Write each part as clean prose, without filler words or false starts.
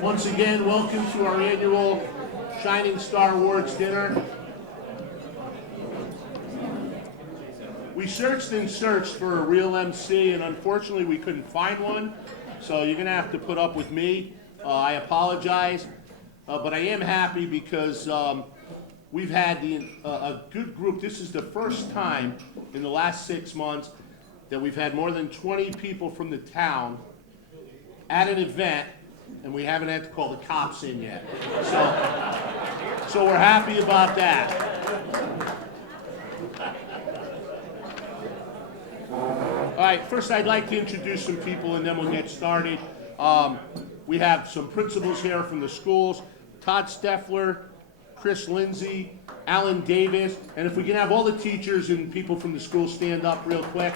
Once again, welcome to our annual Shining Star Awards dinner. We searched and searched for a real MC, and unfortunately we couldn't find one, so you're going to have to put up with me. I apologize, but I am happy because we've had a good group. This is the first time in the last 6 months that we've had more than 20 people from the town at an event, and we haven't had to call the cops in yet. So we're happy about that. All right, first I'd like to introduce some people and then we'll get started. We have some principals here from the schools: Todd Steffler, Chris Lindsay, Alan Davis, and if we can have all the teachers and people from the school stand up real quick.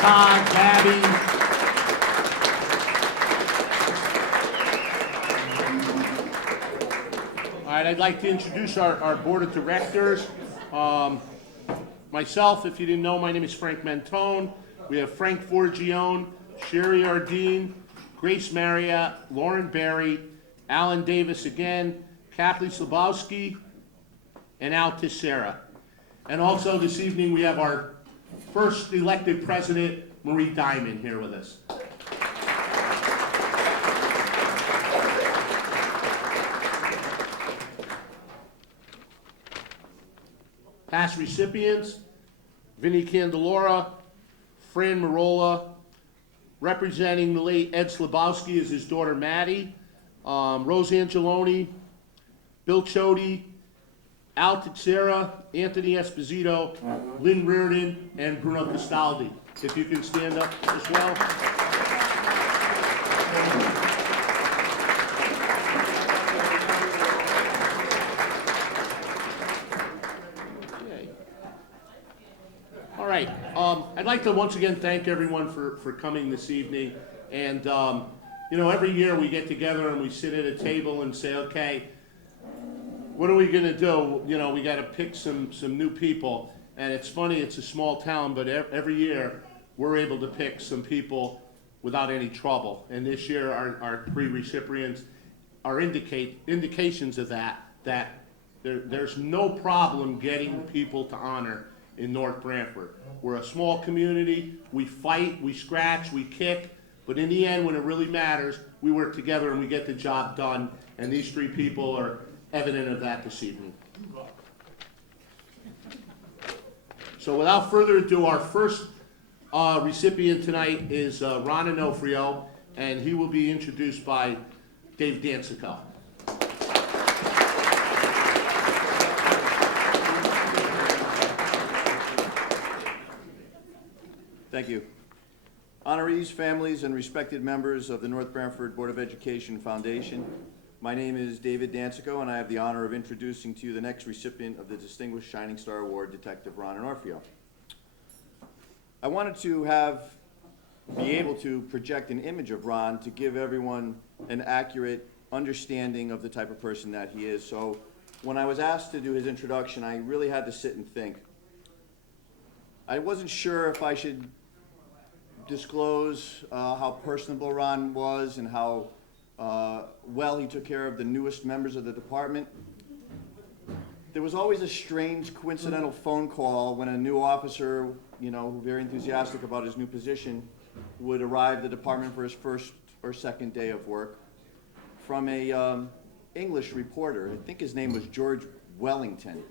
Todd, Gabby. All right, I'd like to introduce our board of directors. Myself, if you didn't know, my name is Frank Mentone. We have Frank Forgione, Sherry Ardeen, Grace Marriott, Lauren Berry, Alan Davis again, Kathleen Slabowski, and Al Tissera. And also this evening we have our first elected president, Marie Diamond, here with us. Past recipients: Vinnie Candelora, Fran Marola. Representing the late Ed Slabowski is his daughter Maddie, Rose Angeloni, Bill Chody, Al Tixera, Anthony Esposito, Lynn Reardon, and Bruno Castaldi. If you can stand up as well. Okay. All right. I'd like to once again thank everyone for coming this evening. And, every year we get together and we sit at a table and say, okay, what are we going to do? We got to pick some new people. And it's funny, it's a small town, but every year we're able to pick some people without any trouble. And this year our 3 recipients are indications of that there's no problem getting people to honor in North Branford. We're a small community. We fight, we scratch, we kick, but in the end, when it really matters, we work together and we get the job done. And these 3 people are evident of that this evening. So without further ado, our first recipient tonight is Ron Onofrio, and he will be introduced by Dave Dansico. Thank you. Honorees, families, and respected members of the North Branford Board of Education Foundation, my name is David Dansico, and I have the honor of introducing to you the next recipient of the Distinguished Shining Star Award, Detective Ron Onofrio. I wanted to be able to project an image of Ron to give everyone an accurate understanding of the type of person that he is. So when I was asked to do his introduction, I really had to sit and think. I wasn't sure if I should disclose how personable Ron was and how well he took care of the newest members of the department. There was always a strange coincidental phone call when a new officer, very enthusiastic about his new position, would arrive at the department for his first or second day of work from a English reporter. I think his name was George Wellington.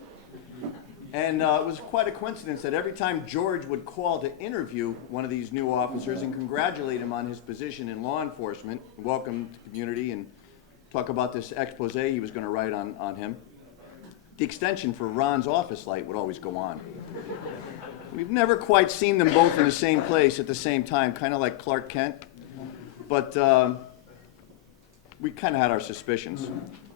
And it was quite a coincidence that every time George would call to interview one of these new officers and congratulate him on his position in law enforcement, welcome to the community, and talk about this expose he was going to write on him, the extension for Ron's office light would always go on. We've never quite seen them both in the same place at the same time, kind of like Clark Kent, but we kind of had our suspicions.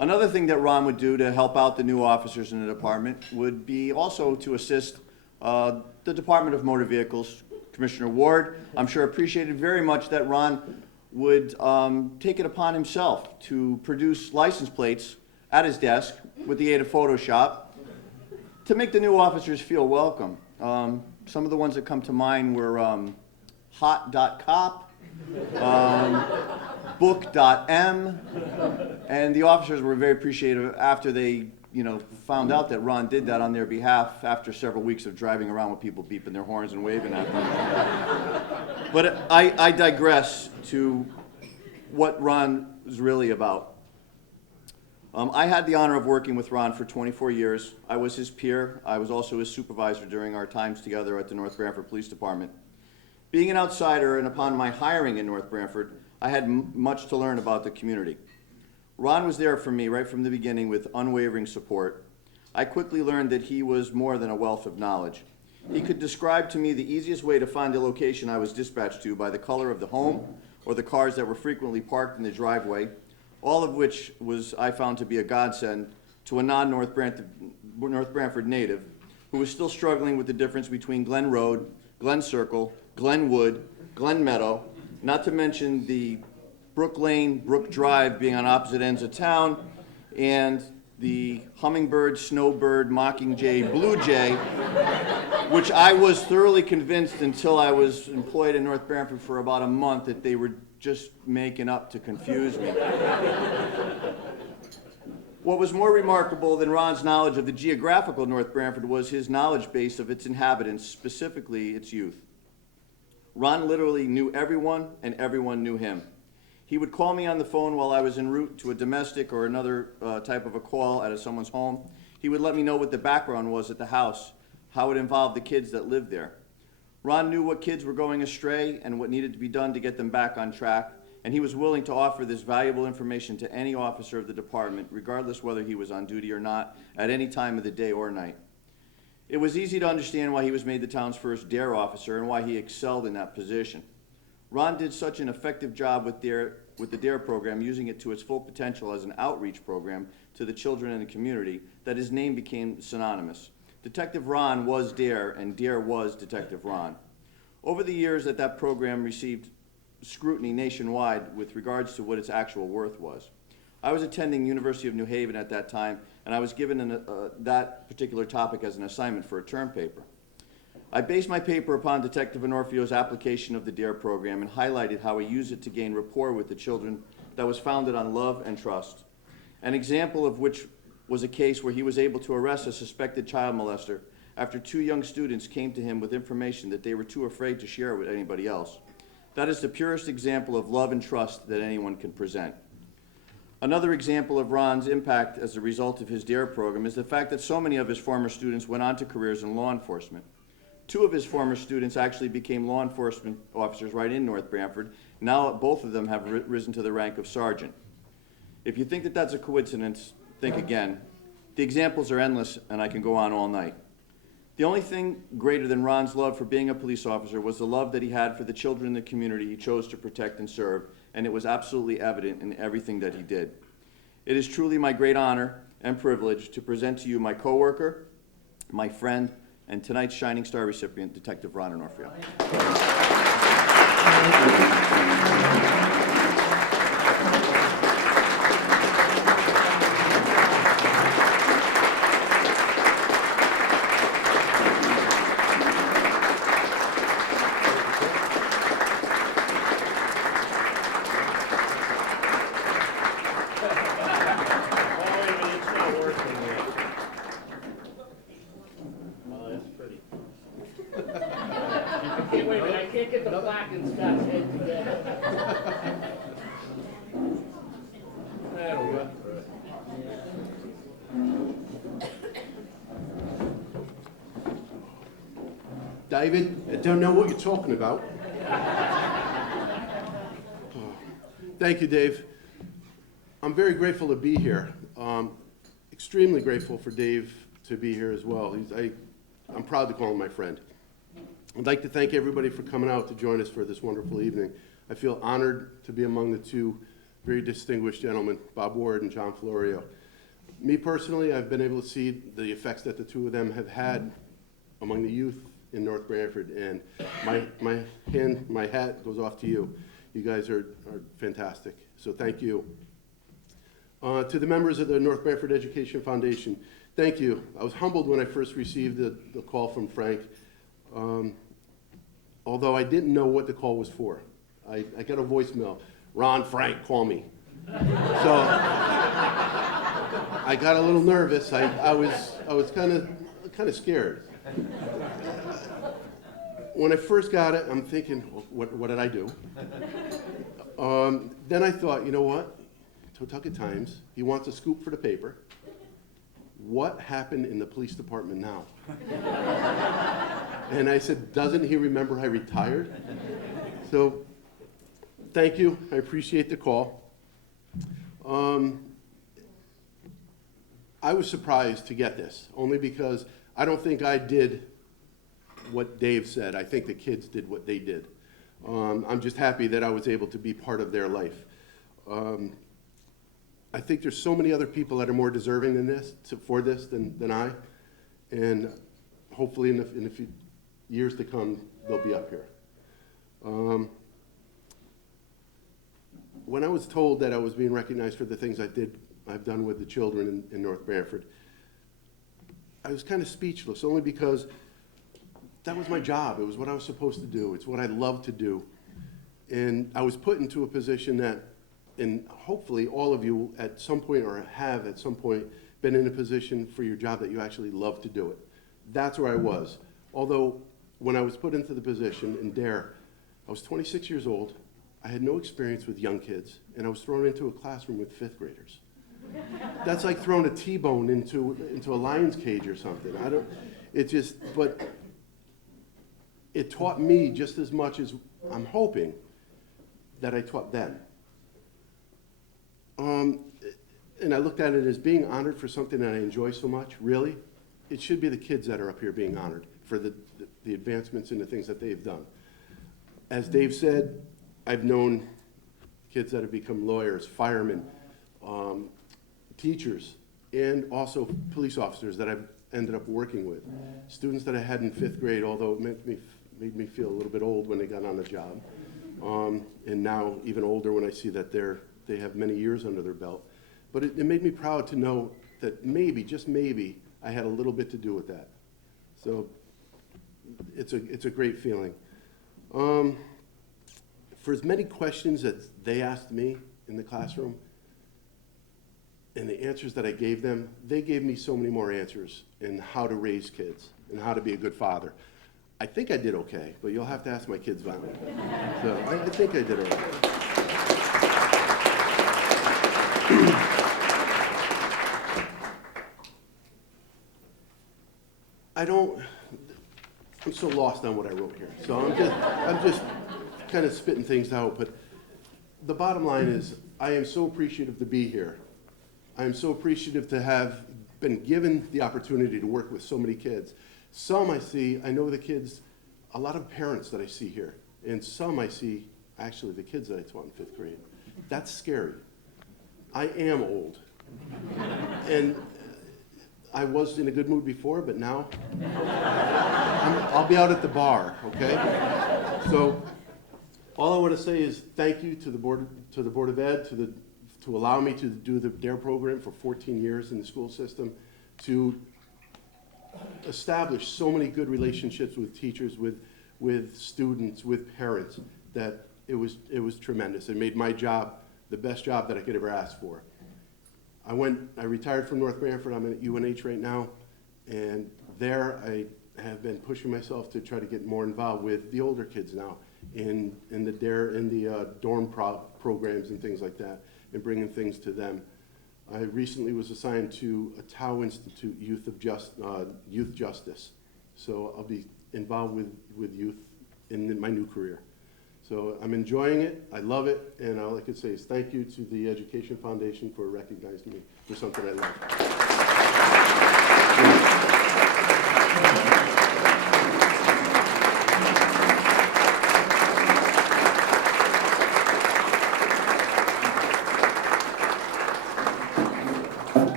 Another thing that Ron would do to help out the new officers in the department would be also to assist the Department of Motor Vehicles. Commissioner Ward, I'm sure, appreciated very much that Ron would take it upon himself to produce license plates at his desk with the aid of Photoshop to make the new officers feel welcome. Some of the ones that come to mind were Hot.Cop, book.m, and the officers were very appreciative after they, found out that Ron did that on their behalf after several weeks of driving around with people beeping their horns and waving at them. But I digress to what Ron is really about. I had the honor of working with Ron for 24 years. I was his peer. I was also his supervisor during our times together at the North Branford Police Department. Being an outsider and upon my hiring in North Branford, I had much to learn about the community. Ron was there for me right from the beginning with unwavering support. I quickly learned that he was more than a wealth of knowledge. He could describe to me the easiest way to find the location I was dispatched to by the color of the home or the cars that were frequently parked in the driveway, all of which I found to be a godsend to a non-North Branford native who was still struggling with the difference between Glen Road, Glen Circle, Glenwood, Glen Meadow, not to mention the Brook Lane, Brook Drive being on opposite ends of town, and the hummingbird, snowbird, mockingjay, blue jay, which I was thoroughly convinced until I was employed in North Branford for about a month that they were just making up to confuse me. What was more remarkable than Ron's knowledge of the geographical North Branford was his knowledge base of its inhabitants, specifically its youth. Ron literally knew everyone, and everyone knew him. He would call me on the phone while I was en route to a domestic or another type of a call at someone's home. He would let me know what the background was at the house, how it involved the kids that lived there. Ron knew what kids were going astray and what needed to be done to get them back on track, and he was willing to offer this valuable information to any officer of the department, regardless whether he was on duty or not, at any time of the day or night. It was easy to understand why he was made the town's first DARE officer and why he excelled in that position. Ron did such an effective job with the DARE program, using it to its full potential as an outreach program to the children in the community, that his name became synonymous. Detective Ron was DARE, and DARE was Detective Ron. Over the years that program received scrutiny nationwide with regards to what its actual worth was. I was attending University of New Haven at that time, and I was given that particular topic as an assignment for a term paper. I based my paper upon Detective Onofrio's application of the DARE program and highlighted how he used it to gain rapport with the children that was founded on love and trust. An example of which was a case where he was able to arrest a suspected child molester after 2 young students came to him with information that they were too afraid to share with anybody else. That is the purest example of love and trust that anyone can present. Another example of Ron's impact as a result of his DARE program is the fact that so many of his former students went on to careers in law enforcement. 2 of his former students actually became law enforcement officers right in North Branford. Now both of them have risen to the rank of sergeant. If you think that that's a coincidence, think again. The examples are endless, and I can go on all night. The only thing greater than Ron's love for being a police officer was the love that he had for the children in the community he chose to protect and serve, and it was absolutely evident in everything that he did. It is truly my great honor and privilege to present to you my coworker, my friend, and tonight's Shining Star recipient, Detective Ron Onofrio. David, I don't know what you're talking about. Thank you, Dave. I'm very grateful to be here. Extremely grateful for Dave to be here as well. I'm proud to call him my friend. I'd like to thank everybody for coming out to join us for this wonderful evening. I feel honored to be among the 2 very distinguished gentlemen, Bob Ward and John Florio. Me personally, I've been able to see the effects that the 2 of them have had among the youth in North Branford, and my hat goes off to you. You guys are fantastic, so thank you. To the members of the North Branford Education Foundation, thank you. I was humbled when I first received the call from Frank, although I didn't know what the call was for. I got a voicemail, Ron, Frank, call me. So I got a little nervous. I was kind of scared. When I first got it, I'm thinking, what did I do? Then I thought, you know what? Totoket Times, he wants a scoop for the paper. What happened in the police department now? And I said, doesn't he remember I retired? So, thank you. I appreciate the call. I was surprised to get this, only because I don't think I did what Dave said. I think the kids did what they did. I'm just happy that I was able to be part of their life. I think there's so many other people that are more deserving than this, for this than I, and hopefully in the few years to come, they'll be up here. When I was told that I was being recognized for the things I've done with the children in North Branford, I was kind of speechless, only because that was my job. It was what I was supposed to do. It's what I love to do. And I was put into a position that, and hopefully all of you at some point, or have at some point, been in a position for your job that you actually love to do it. That's where I was. Although, when I was put into the position in DARE, I was 26 years old, I had no experience with young kids, and I was thrown into a classroom with 5th graders. That's like throwing a T-bone into a lion's cage or something. But it taught me just as much as I'm hoping that I taught them. And I looked at it as being honored for something that I enjoy so much. Really, it should be the kids that are up here being honored for the advancements and the things that they've done. As Dave said, I've known kids that have become lawyers, firemen, teachers, and also police officers that I've ended up working with. Students that I had in 5th grade, although it made me feel a little bit old when they got on the job. And now even older when I see that they have many years under their belt. But it made me proud to know that maybe, just maybe, I had a little bit to do with that. So it's a great feeling. For as many questions that they asked me in the classroom, and the answers that I gave them, they gave me so many more answers in how to raise kids and how to be a good father. I think I did okay, but you'll have to ask my kids about it. So I think I did okay. I'm so lost on what I wrote here. So I'm just kind of spitting things out, but the bottom line is I am so appreciative to be here. I am so appreciative to have been given the opportunity to work with so many kids. Some I know the kids, a lot of parents that I see here, and some I see, actually the kids that I taught in 5th grade. That's scary. I am old. And I was in a good mood before, but now I'll be out at the bar, okay? So all I want to say is thank you to the Board of Ed, to allow me to do the DARE program for 14 years in the school system, to establish so many good relationships with teachers, with students, with parents, that it was tremendous. It made my job the best job that I could ever ask for. I retired from North Branford. I'm at UNH right now, and there I have been pushing myself to try to get more involved with the older kids now in the DARE, in the dorm programs and things like that, and bringing things to them. I recently was assigned to a Tao Institute Youth Justice, so I'll be involved with youth in my new career. So I'm enjoying it, I love it, and all I could say is thank you to the Education Foundation for recognizing me for something I love.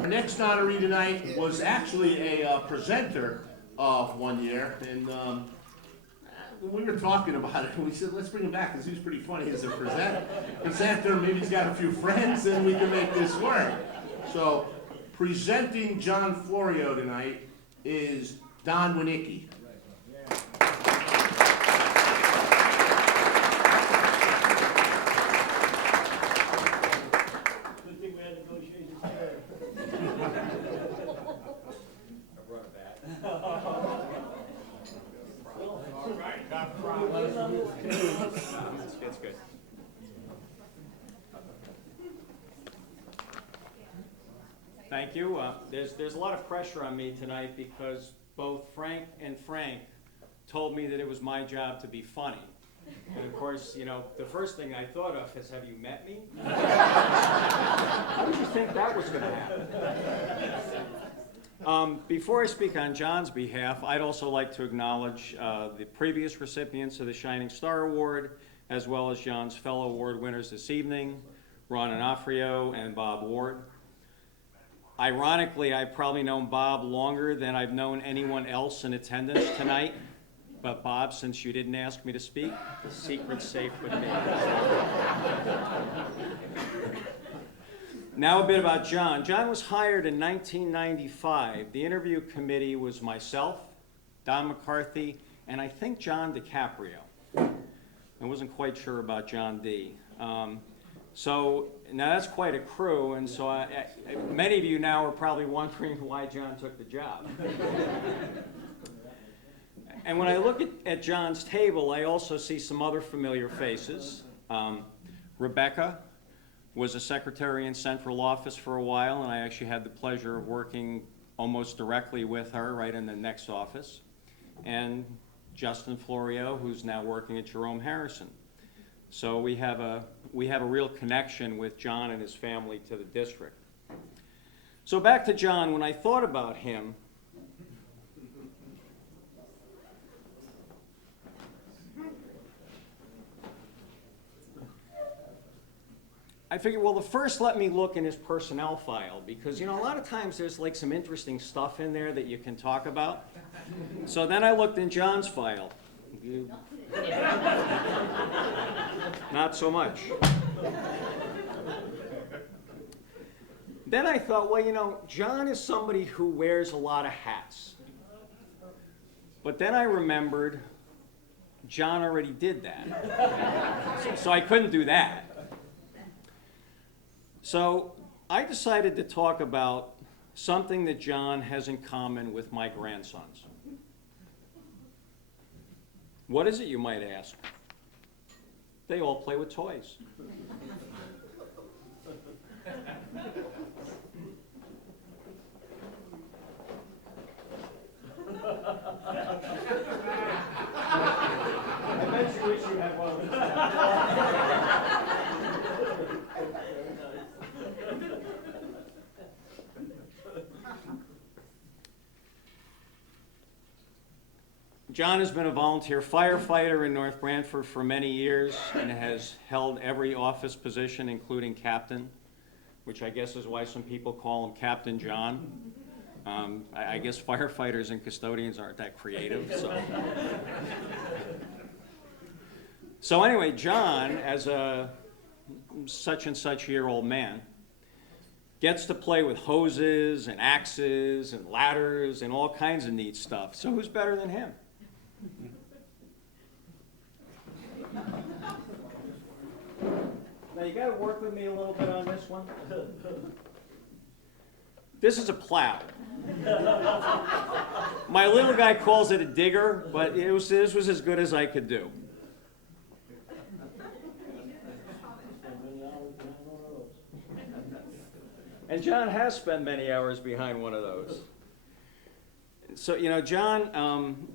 Our next honoree tonight was actually a presenter one year, and when we were talking about it, we said, let's bring him back, because he was pretty funny as a presenter. Maybe he's got a few friends, and we can make this work. So, presenting John Florio tonight is Don Winicki. It's good. Thank you. There's a lot of pressure on me tonight because both Frank and Frank told me that it was my job to be funny. And of course, you know, the first thing I thought of is, have you met me? How did you think that was going to happen? Before I speak on John's behalf, I'd also like to acknowledge the previous recipients of the Shining Star Award, as well as John's fellow award winners this evening, Ron Onofrio and Bob Ward. Ironically, I've probably known Bob longer than I've known anyone else in attendance tonight. But Bob, since you didn't ask me to speak, the secret's safe with me. Now a bit about John. John was hired in 1995. The interview committee was myself, Don McCarthy, and I think John DiCaprio. I wasn't quite sure about John D. So now that's quite a crew, and so many of you now are probably wondering why John took the job. And when I look at John's table, I also see some other familiar faces. Rebecca was a secretary in central office for a while, and I actually had the pleasure of working almost directly with her right in the next office. And Justin Florio, who's now working at Jerome Harrison. So we have a real connection with John and his family to the district. So back to John, when I thought about him, I figured, well, first let me look in his personnel file, because, you know, a lot of times there's like some interesting stuff in there that you can talk about. So then I looked in John's file. Not so much. Then I thought, well, you know, John is somebody who wears a lot of hats. But then I remembered John already did that. So I couldn't do that. So I decided to talk about something that John has in common with my grandsons. What is it, you might ask? They all play with toys. I bet you wish you had one of these. John has been a volunteer firefighter in North Branford for many years and has held every office position, including captain, which I guess is why some people call him Captain John. I guess firefighters and custodians aren't that creative, so. So anyway, John, as a such and such year old man, gets to play with hoses and axes and ladders and all kinds of neat stuff. So who's better than him? Now you got to work with me a little bit on this one. This is a plow. My little guy calls it a digger, but this was as good as I could do. And John has spent many hours behind one of those. So, you know, John,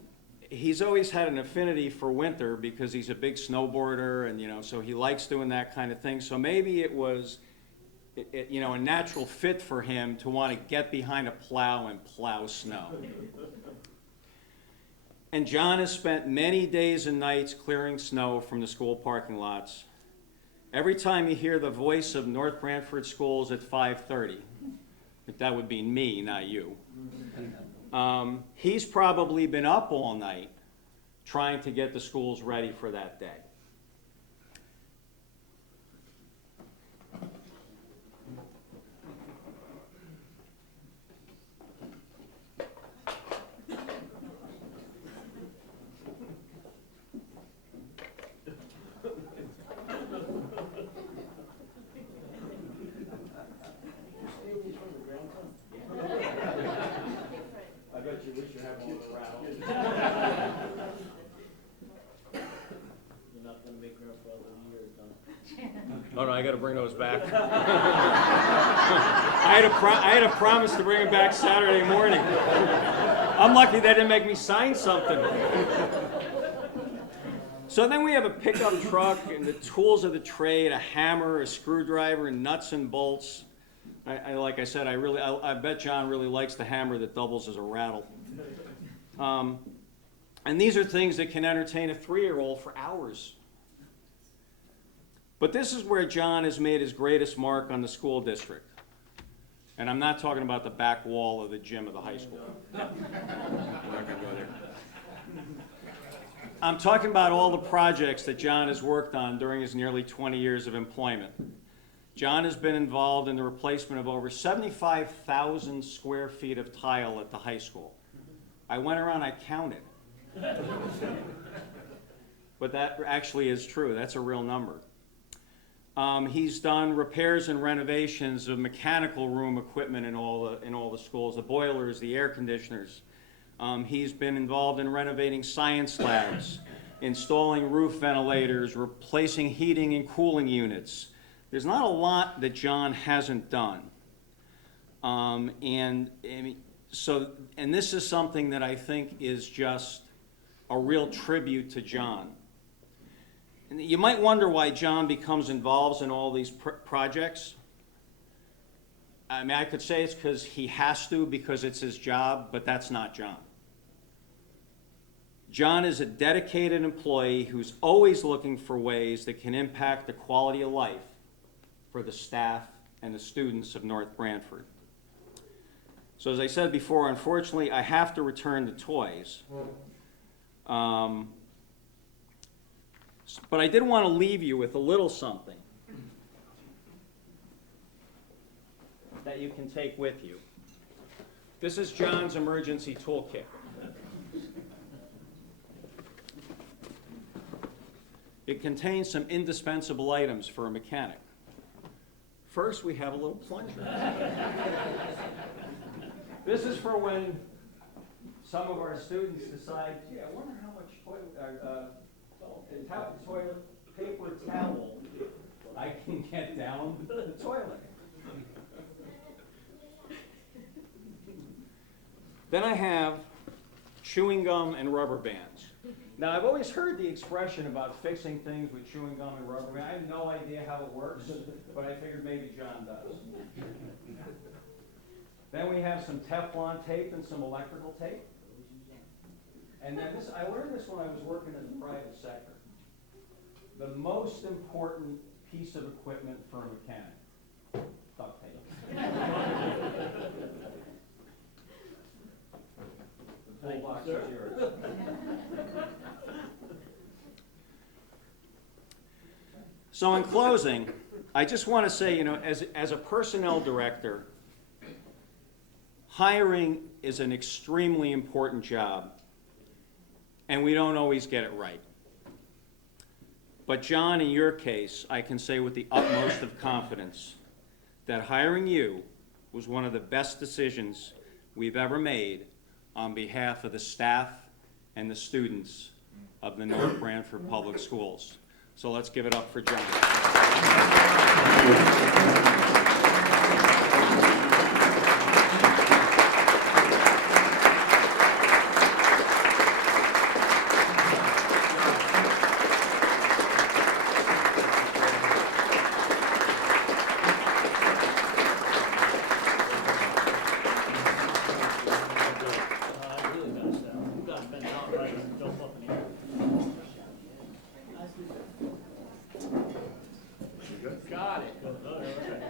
he's always had an affinity for winter because he's a big snowboarder, and, you know, so he likes doing that kind of thing. So maybe it was, you know, a natural fit for him to want to get behind a plow and plow snow. And John has spent many days and nights clearing snow from the school parking lots. Every time you hear the voice of North Branford Schools at 5:30, that would be me, not you. He's probably been up all night trying to get the schools ready for that day. got to bring those back. I had a promise to bring them back Saturday morning. I'm lucky they didn't make me sign something. So then we have a pickup truck and the tools of the trade, a hammer, a screwdriver, and nuts and bolts. Like I said, I bet John really likes the hammer that doubles as a rattle. And these are things that can entertain a 3-year-old for hours. But this is where John has made his greatest mark on the school district. And I'm not talking about the back wall of the gym of the high school. I'm not going to go there. I'm talking about all the projects that John has worked on during his nearly 20 years of employment. John has been involved in the replacement of over 75,000 square feet of tile at the high school. I went around, I counted. But that actually is true. That's a real number. He's done repairs and renovations of mechanical room equipment in all the schools, the boilers, the air conditioners. He's been involved in renovating science labs, installing roof ventilators, replacing heating and cooling units. There's not a lot that John hasn't done. And this is something that I think is just a real tribute to John. And you might wonder why John becomes involved in all these projects. I mean, I could say it's because he has to, because it's his job, but that's not John. John is a dedicated employee who's always looking for ways that can impact the quality of life for the staff and the students of North Branford. So as I said before, unfortunately, I have to return the toys. But I did want to leave you with a little something that you can take with you. This is John's emergency toolkit. It contains some indispensable items for a mechanic. First, we have a little plunger. This is for when some of our students decide, gee, I wonder how much toilet paper towel I can get down the toilet. Then I have chewing gum and rubber bands. Now, I've always heard the expression about fixing things with chewing gum and rubber bands. I have no idea how it works, but I figured maybe John does. Then we have some Teflon tape and some electrical tape. And then I learned this when I was working in the private sector. The most important piece of equipment for a mechanic, duct tape. The toolbox is yours. So in closing, I just want to say, as a personnel director, hiring is an extremely important job, and we don't always get it right. But John, in your case, I can say with the utmost of confidence that hiring you was one of the best decisions we've ever made on behalf of the staff and the students of the North Branford Public Schools. So let's give it up for John. Got it.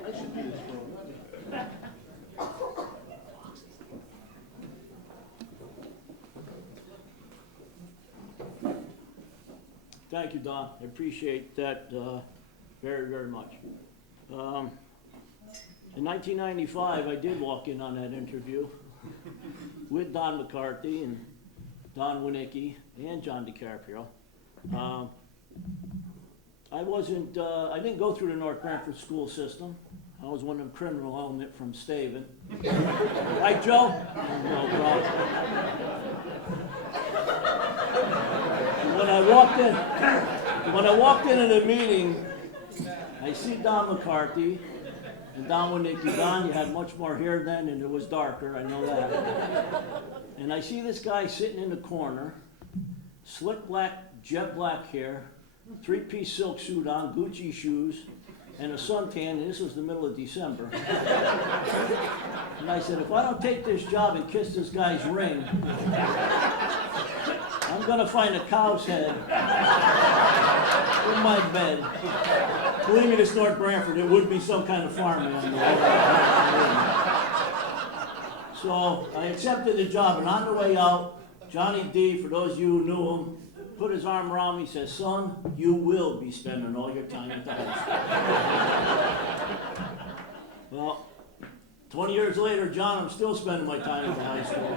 I should do this for a Thank you, Don. I appreciate that very, very much. In 1995, I did walk in on that interview with Don McCarthy and Don Winicki and John DiCaprio. I didn't go through the North Branford school system. I was one of them criminal element from Staven. Right, Joe? No problem. When I walked in at a meeting, I I see Don McCarthy, and Don Winnicki. Don, you had much more hair then, and it was darker, I know that. And I see this guy sitting in the corner, slick black, jet black hair, three-piece silk suit on, Gucci shoes, and a suntan, and this was the middle of December. And I said, if I don't take this job and kiss this guy's ring, I'm gonna find a cow's head in my bed. Believe me, this North Branford, it would be some kind of farmland. So I accepted the job, and on the way out, Johnny D, for those of you who knew him, put his arm around me, says, son, you will be spending all your time at the high school. Well, 20 years later, John, I'm still spending my time at the high school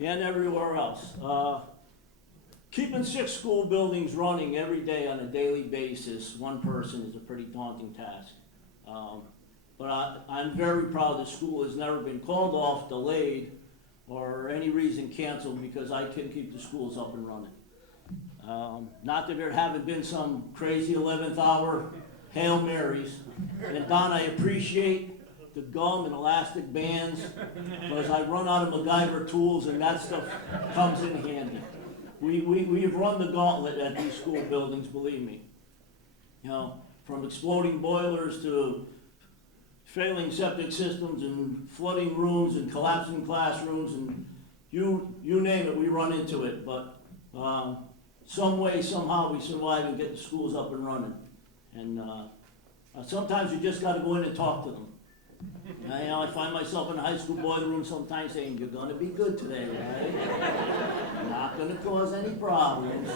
and everywhere else. Keeping 6 school buildings running every day on a daily basis, one person, is a pretty daunting task. But I'm very proud the school has never been called off, delayed, or any reason canceled because I can keep the schools up and running. Not that there haven't been some crazy 11th hour Hail Marys. And Don, I appreciate the gum and elastic bands because I run out of MacGyver tools and that stuff comes in handy. We've run the gauntlet at these school buildings, believe me. You know, from exploding boilers to failing septic systems and flooding rooms and collapsing classrooms and you name it, we run into it. But some way, somehow, we survive and get the schools up and running. And sometimes you just got to go in and talk to them. You know, I find myself in the high school boiler room sometimes saying, you're going to be good today, right? Not going to cause any problems.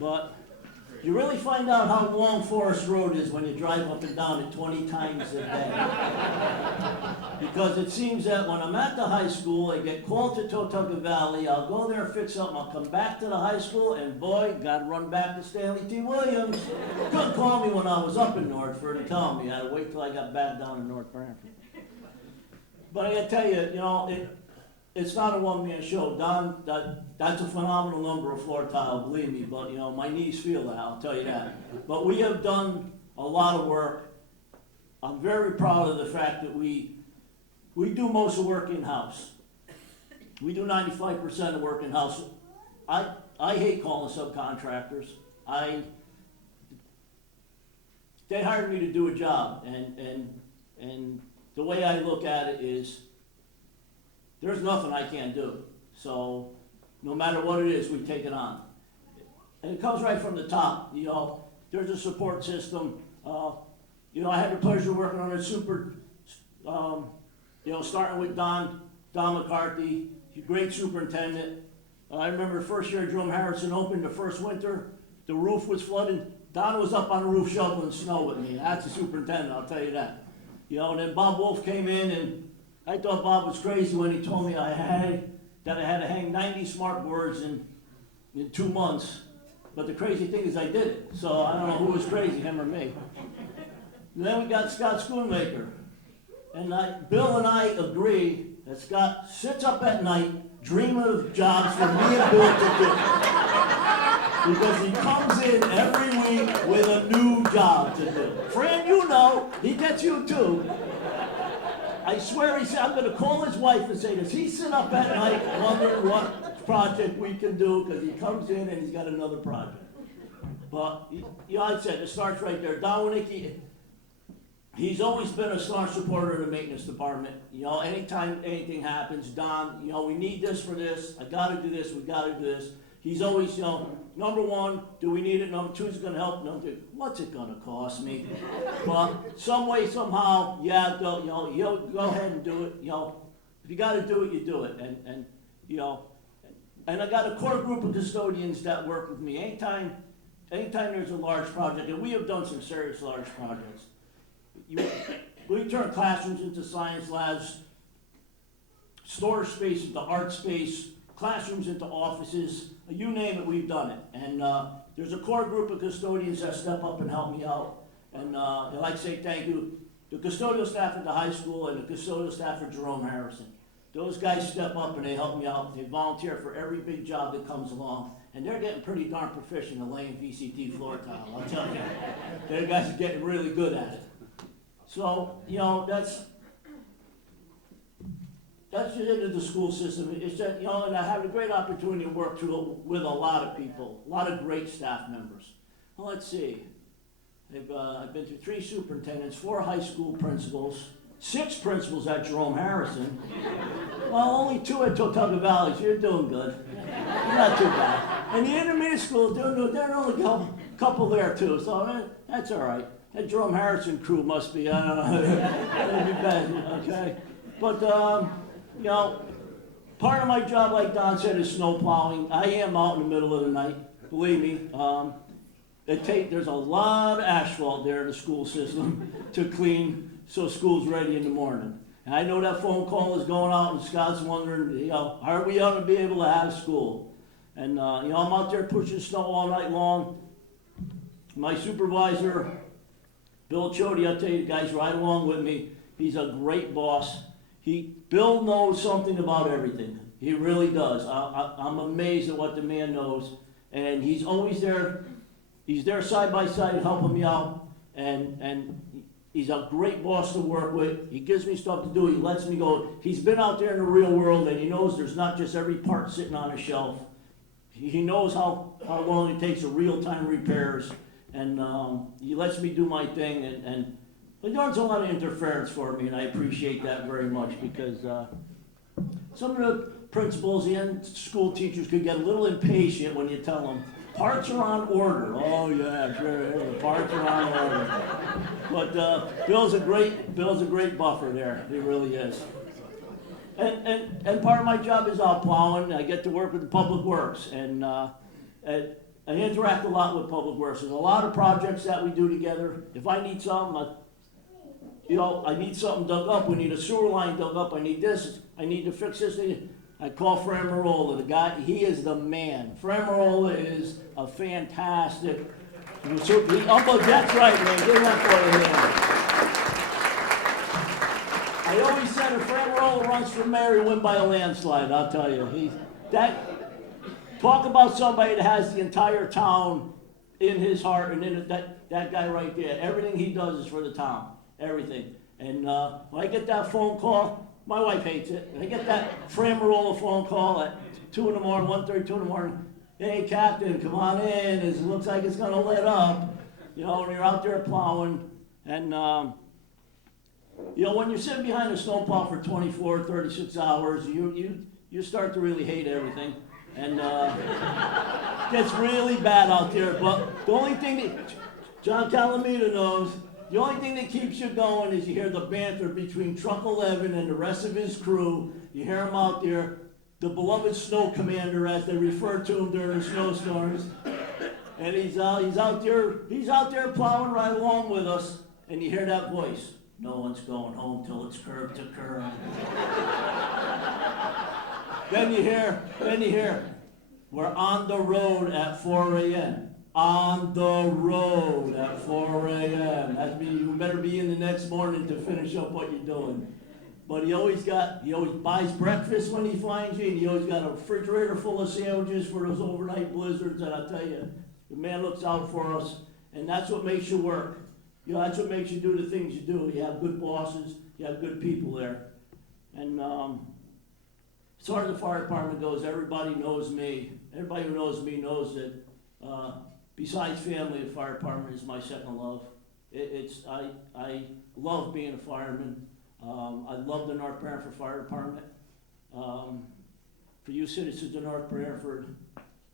But you really find out how long Forest Road is when you drive up and down it 20 times a day. Because it seems that when I'm at the high school, I get called to Totoket Valley, I'll go there and fix something, I'll come back to the high school, and boy, gotta run back to Stanley T. Williams. Couldn't call me when I was up in Northford and tell me, I had to wait till I got back down in North Branford. But I gotta tell you, you know, it's not a one-man show. Don, that's a phenomenal number of floor tile, believe me, but you know, my knees feel that, I'll tell you that. But we have done a lot of work. I'm very proud of the fact that we do most of the work in-house. We do 95% of work in-house. I hate calling subcontractors. They hired me to do a job, and the way I look at it is, there's nothing I can't do. So, no matter what it is, we take it on. And it comes right from the top, you know, there's a support system. You know, I had the pleasure of working on a you know, starting with Don McCarthy, great superintendent. I remember the first year Jerome Harrison opened, the first winter, the roof was flooding. Don was up on the roof shoveling snow with me. That's a superintendent, I'll tell you that. You know, and then Bob Wolf came in, and I thought Bob was crazy when he told me that I had to hang 90 smart boards in 2 months. But the crazy thing is I did it. So I don't know who was crazy, him or me. And then we got Scott Schoonmaker. And Bill and I agree that Scott sits up at night dreaming of jobs for me and Bill to do. Because he comes in every week with a new job to do. Fran, you know, he gets you too. I swear he said, I'm going to call his wife and say, does he sit up at night wondering what project we can do? Because he comes in and he's got another project. But, you know, I said, it starts right there. Don Winnicki, he's always been a staunch supporter of the maintenance department. You know, anytime anything happens, Don, you know, we need this for this. I got to do this. We got to do this. He's always, you know, number one, do we need it? Number two, is it going to help? Number three, what's it going to cost me? But some way, somehow, yeah, go, you know, go ahead and do it. You know, if you got to do it, you do it. And you know, and I got a core group of custodians that work with me. Anytime there's a large project, and we have done some serious large projects. We turn classrooms into science labs, storage space into art space, classrooms into offices, you name it, we've done it. And there's a core group of custodians that step up and help me out. And I'd like to say thank you to the custodial staff at the high school and the custodial staff at Jerome Harrison. those guys step up and they help me out. They volunteer for every big job that comes along. And they're getting pretty darn proficient at laying VCT floor tile, I'll tell you. Their guys are getting really good at it. So, you know, that's just into the school system. It's that, you know, and I have a great opportunity to work with a lot of people, a lot of great staff members. Well, let's see. I've been through 3 superintendents, 4 high school principals, 6 principals at Jerome Harrison. Well, only 2 at Totoket Valley, so you're doing good. You're not too bad. And the intermediate school, there are only a couple there too, so that's all right. That Jerome Harrison crew must be, I don't know, that'd be bad, okay? But, you know, part of my job, like Don said, is snow plowing. I am out in the middle of the night, believe me. There's a lot of asphalt there in the school system to clean so school's ready in the morning. And I know that phone call is going out and Scott's wondering, you know, are we going to be able to have school? And, you know, I'm out there pushing snow all night long. My supervisor, Bill Chody, I'll tell you, the guy's right along with me. He's a great boss. Bill knows something about everything. He really does. I'm amazed at what the man knows. And he's always there. He's there side by side helping me out. And he's a great boss to work with. He gives me stuff to do. He lets me go. He's been out there in the real world, and he knows there's not just every part sitting on a shelf. He knows how long it takes a real-time repairs. And he lets me do my thing. And but there's a lot of interference for me, and I appreciate that very much because some of the principals and school teachers could get a little impatient when you tell them, parts are on order. Oh yeah, sure, parts are on order. But Bill's a great buffer there. He really is. And part of my job is out plowing. I get to work with the Public Works, and I interact a lot with Public Works. There's a lot of projects that we do together. If I need something, I need something dug up. We need a sewer line dug up. I need this. I need to fix this. I call Fran Marola, the guy. He is the man. Fran Marola is a fantastic. That's right, man. Give that boy a hand. I always said if Fran Marola runs for mayor, he'll win by a landslide. I'll tell you. Talk about somebody that has the entire town in his heart, and that guy right there. Everything he does is for the town. Everything. And when I get that phone call, my wife hates it. When I get that Fran Marola phone call at 2 in the morning, 1:30, 2 in the morning, hey, Captain, come on in. It looks like it's going to let up. You know, when you're out there plowing. And, you know, when you're sitting behind a snowplow for 24, 36 hours, you start to really hate everything. And it gets really bad out there. But the only thing that John Calamita knows, the only thing that keeps you going is you hear the banter between Truck 11 and the rest of his crew. You hear him out there, the beloved snow commander, as they refer to him during the snowstorms. And he's out there plowing right along with us. And you hear that voice, no one's going home till it's curb to curb. Then you hear, we're on the road at 4 a.m. On the road at 4 a.m. That means you better be in the next morning to finish up what you're doing. But he always buys breakfast when he finds you, and he always got a refrigerator full of sandwiches for those overnight blizzards. And I tell you, the man looks out for us, and that's what makes you work. You know, that's what makes you do the things you do. You have good bosses, you have good people there. And as far as the fire department goes, everybody knows me. Everybody who knows me knows that besides family, the fire department is my second love. I love being a fireman. I love the North Branford Fire Department. For you citizens of North Branford,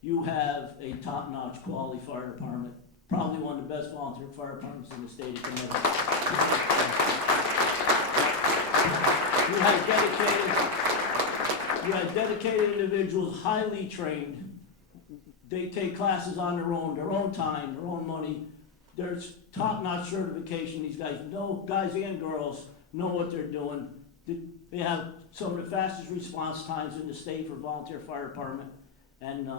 you have a top-notch quality fire department. Probably one of the best volunteer fire departments in the state of Connecticut. You have dedicated individuals, highly trained. They take classes on their own time, their own money. There's top-notch certification. These guys and girls know what they're doing. They have some of the fastest response times in the state for volunteer fire department. And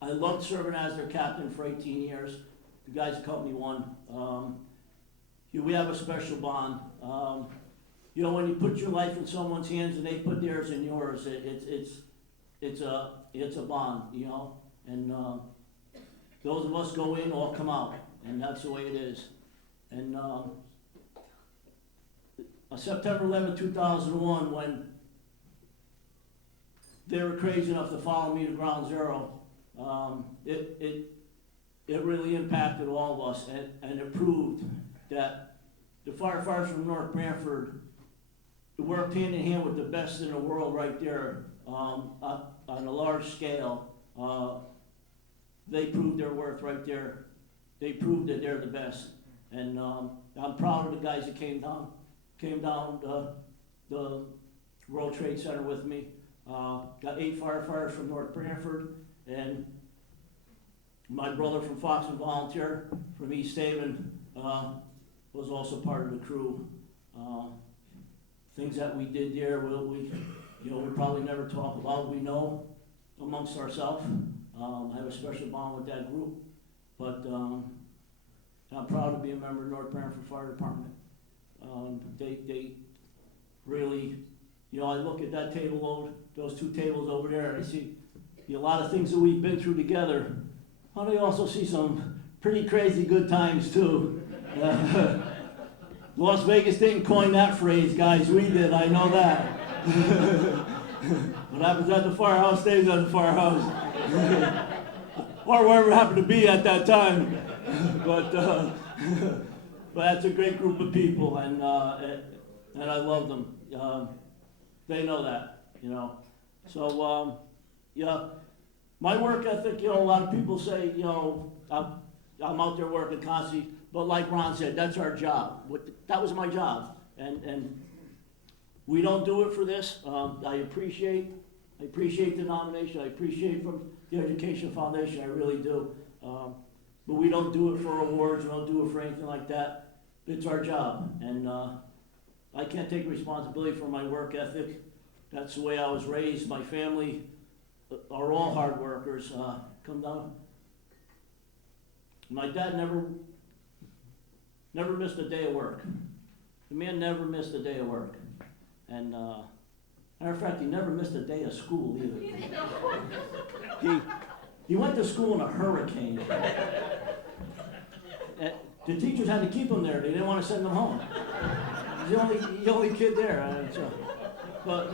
I loved serving as their captain for 18 years. The guys at Company 1. We have a special bond. you know, when you put your life in someone's hands and they put theirs in yours, it's a bond, you know? And, those of us go in, all come out, and that's the way it is. And, on September 11, 2001, when they were crazy enough to follow me to Ground Zero, it really impacted all of us, and it proved that the firefighters from North Branford worked hand in hand with the best in the world right there, on a large scale. They proved their worth right there. They proved that they're the best. And I'm proud of the guys that came down the World Trade Center with me. Got 8 firefighters from North Branford, and my brother from Foxman Volunteer from East Haven was also part of the crew. Things that we did there, we probably never talk about. We know amongst ourselves. I have a special bond with that group, but I'm proud to be a member of North Branford Fire Department. They really, you know, I look at that table, those 2 tables over there, and I see a lot of things that we've been through together. I also see some pretty crazy good times too. Las Vegas didn't coin that phrase, guys. We did, I know that. What happens at the firehouse stays at the firehouse. Or wherever it happened to be at that time. But that's a great group of people, and I love them. They know that, you know. So, yeah, my work ethic, you know, a lot of people say, you know, I'm out there working constantly, but like Ron said, that's our job. That was my job, and we don't do it for this. I appreciate the nomination. I appreciate from the Education Foundation. I really do. But we don't do it for awards. We don't do it for anything like that. It's our job, and I can't take responsibility for my work ethic. That's the way I was raised. My family are all hard workers. Come down. My dad never missed a day of work. The man never missed a day of work. And matter of fact, he never missed a day of school either. He went to school in a hurricane. The teachers had to keep him there. They didn't want to send him home. He's the only kid there. But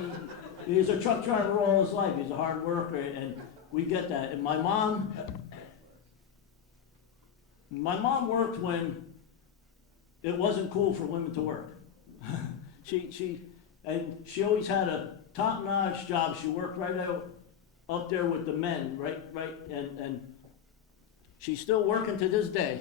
he's a truck driver all his life. He's a hard worker, and we get that. And my mom worked when it wasn't cool for women to work. She always had a top-notch job. She worked right up there with the men, right, and she's still working to this day.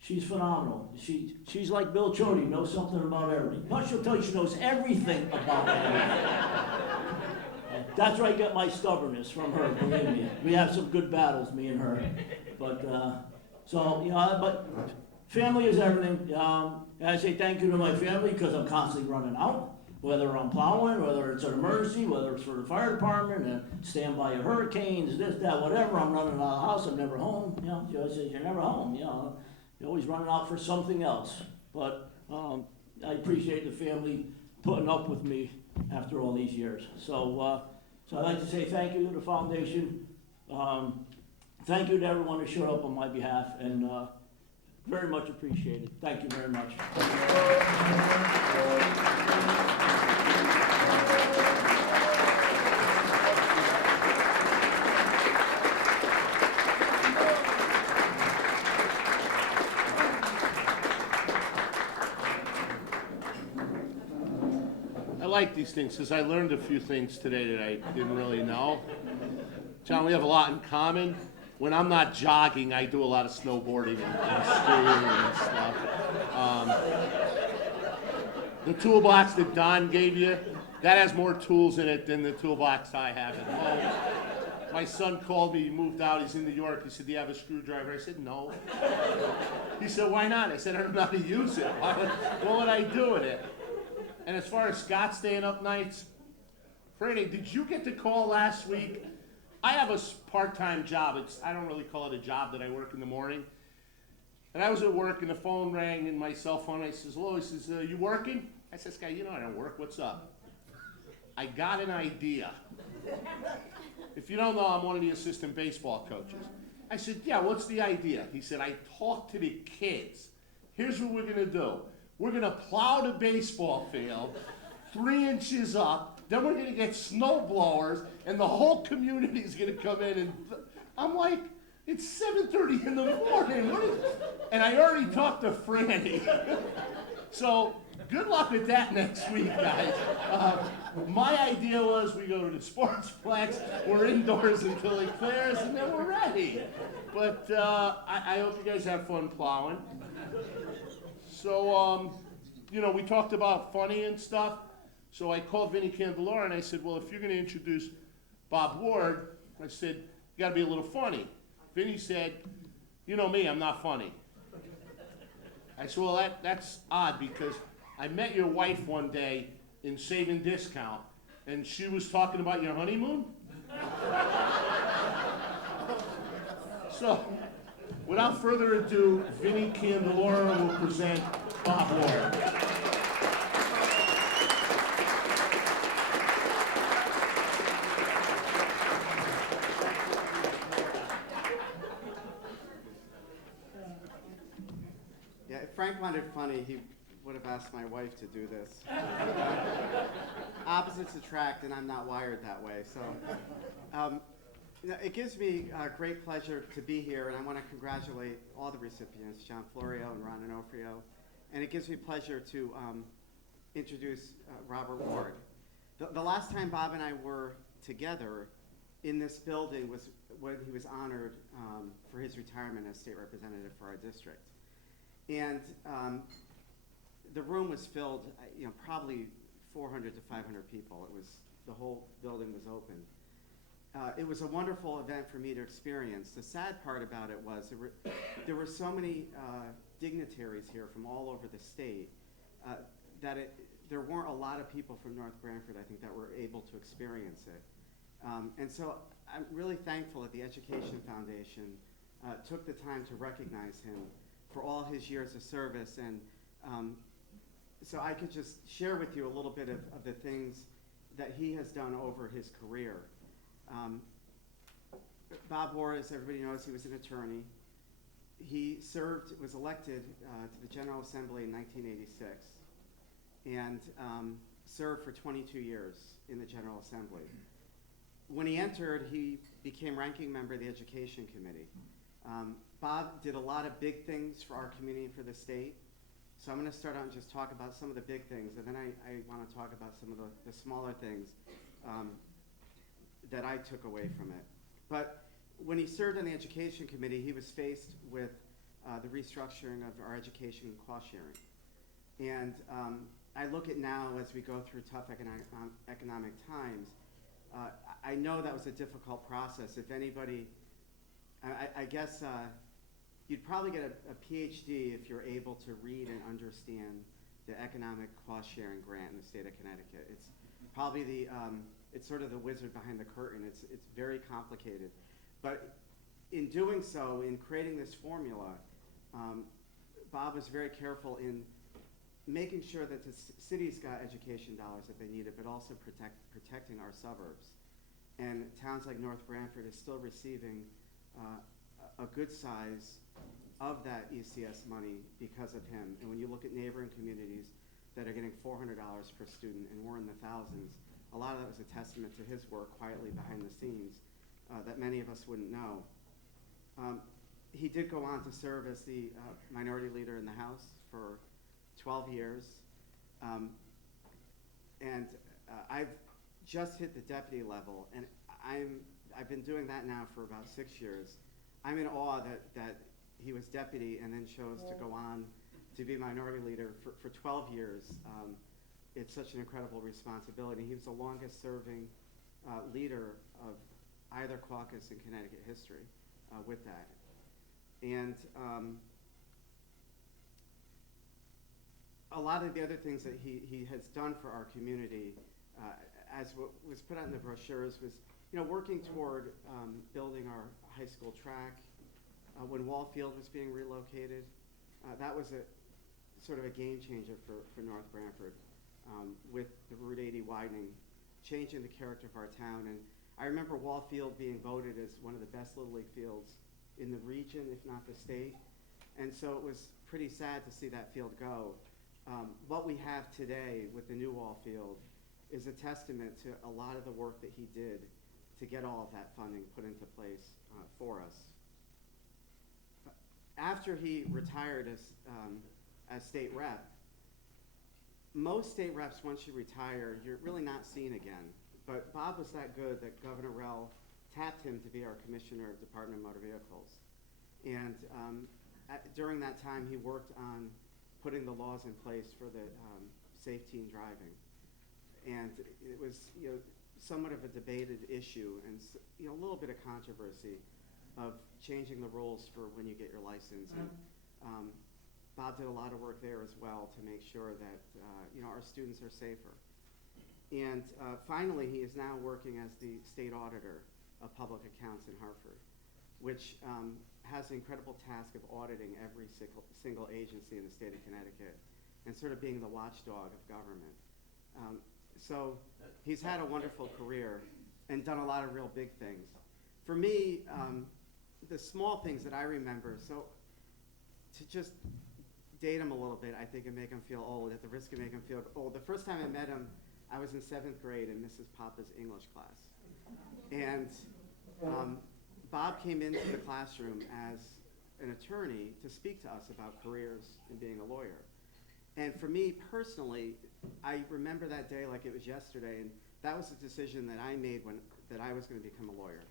She's phenomenal. She's like Bill Chody, knows something about everything. Plus, she'll tell you she knows everything about everything. That's where I get my stubbornness from her. Believe me, we have some good battles, me and her. But so you know, but family is everything. And I say thank you to my family because I'm constantly running out. Whether I'm plowing, whether it's an emergency, whether it's for the fire department, and standby of hurricanes, this, that, whatever, I'm running out of the house, I'm never home. You know, she always says, you're never home, you know. You're always running out for something else. But I appreciate the family putting up with me after all these years. So I'd like to say thank you to the foundation. Thank you to everyone who showed up on my behalf, and very much appreciated. Thank you very much. I like these things because I learned a few things today that I didn't really know. John, we have a lot in common. When I'm not jogging, I do a lot of snowboarding and skiing and stuff. The toolbox that Don gave you, that has more tools in it than the toolbox I have at home. My son called me, he moved out, he's in New York. He said, do you have a screwdriver? I said, no. He said, why not? I said, I don't know how to use it. What would I do with it? And as far as Scott staying up nights, Freddie, did you get the call last week? I have a part-time job. I don't really call it a job that I work in the morning. And I was at work and the phone rang and my cell phone, I says, hello, he says, you working? I says, guy, you know I don't work, what's up? I got an idea. If you don't know, I'm one of the assistant baseball coaches. I said, yeah, what's the idea? He said, I talked to the kids. Here's what we're gonna do. We're gonna plow the baseball field 3 inches up, then we're gonna get snow blowers, and the whole community's gonna come in and, I'm like, it's 7:30 in the morning, and I already talked to Franny. So, good luck with that next week, guys. My idea was we go to the sportsplex, we're indoors until it clears, and then we're ready. But I hope you guys have fun plowing. So, we talked about funny and stuff. So I called Vinny Candelora and I said, well, if you're going to introduce Bob Ward, I said, you got to be a little funny. Vinny said, you know me, I'm not funny. I said, well, that's odd because I met your wife one day in Saving Discount, and she was talking about your honeymoon. So, without further ado, Vinny Candelora will present Bob Ward. Yeah, if Frank wanted funny, he would have asked my wife to do this. Opposites attract, and I'm not wired that way. So it gives me great pleasure to be here, and I want to congratulate all the recipients, John Florio and Ron Onofrio. And it gives me pleasure to introduce Robert Ward. The last time Bob and I were together in this building was when he was honored for his retirement as state representative for our district. And the room was filled, probably 400 to 500 people. The whole building was open. It was a wonderful event for me to experience. The sad part about it was there were so many dignitaries here from all over the state that there weren't a lot of people from North Branford, I think, that were able to experience it. And so I'm really thankful that the Education Foundation took the time to recognize him for all his years of service. And so I could just share with you a little bit of the things that he has done over his career. Bob Ward, as everybody knows, he was an attorney. He was elected to the General Assembly in 1986 and served for 22 years in the General Assembly. When he entered, he became ranking member of the Education Committee. Bob did a lot of big things for our community and for the state. So I'm going to start out and just talk about some of the big things, and then I want to talk about some of the smaller things that I took away from it. But when he served on the Education Committee, he was faced with the restructuring of our education cost sharing. And I look at now, as we go through tough economic times, I know that was a difficult process. If anybody, I guess you'd probably get a PhD if you're able to read and understand the economic cost sharing grant in the state of Connecticut. It's probably it's sort of the wizard behind the curtain. It's very complicated. But in doing so, in creating this formula, Bob was very careful in making sure that the city's got education dollars that they needed, but also protecting our suburbs. And towns like North Branford is still receiving a good size of that ECS money because of him. And when you look at neighboring communities that are getting $400 per student, and we're in the thousands, a lot of that was a testament to his work quietly behind the scenes that many of us wouldn't know. He did go on to serve as the minority leader in the House for 12 years. And I've just hit the deputy level, and I've been doing that now for about 6 years. I'm in awe that he was deputy and then chose to go on to be minority leader for 12 years. It's such an incredible responsibility. He was the longest serving leader of either caucus in Connecticut history with that. And a lot of the other things that he has done for our community, as what was put out in the brochures, was working toward building our high school track when Wall Field was being relocated. that was a sort of a game changer for North Branford, with the Route 80 widening, changing the character of our town. And I remember Wall Field being voted as one of the best Little League fields in the region, if not the state. And so it was pretty sad to see that field go. What we have today with the new Wall Field is a testament to a lot of the work that he did to get all of that funding put into place for us. After he retired as state rep, most state reps, once you retire, you're really not seen again. But Bob was that good that Governor Rell tapped him to be our Commissioner of Department of Motor Vehicles. And during that time, he worked on putting the laws in place for the safety in driving. And it was, somewhat of a debated issue and, a little bit of controversy of changing the rules for when you get your license. And Bob did a lot of work there as well to make sure that, our students are safer. And finally, he is now working as the state auditor of public accounts in Hartford, which has the incredible task of auditing every single agency in the state of Connecticut and sort of being the watchdog of government. So he's had a wonderful career and done a lot of real big things. For me, the small things that I remember, so to just date him a little bit, I think, and make him feel old, at the risk of making him feel old. The first time I met him, I was in 7th grade in Mrs. Papa's English class. And Bob came into the classroom as an attorney to speak to us about careers and being a lawyer. And for me personally, I remember that day like it was yesterday, and that was a decision that I made that I was going to become a lawyer.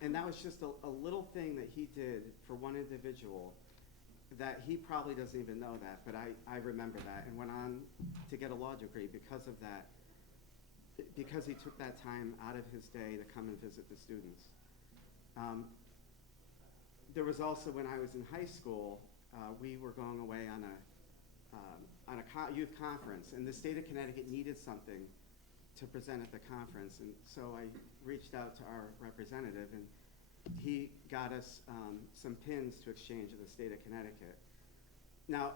And that was just a little thing that he did for one individual that he probably doesn't even know that, but I remember that, and went on to get a law degree because of that, because he took that time out of his day to come and visit the students. There was also, when I was in high school, we were going away on a youth conference, and the state of Connecticut needed something to present at the conference, and so I reached out to our representative, and he got us some pins to exchange in the state of Connecticut. Now,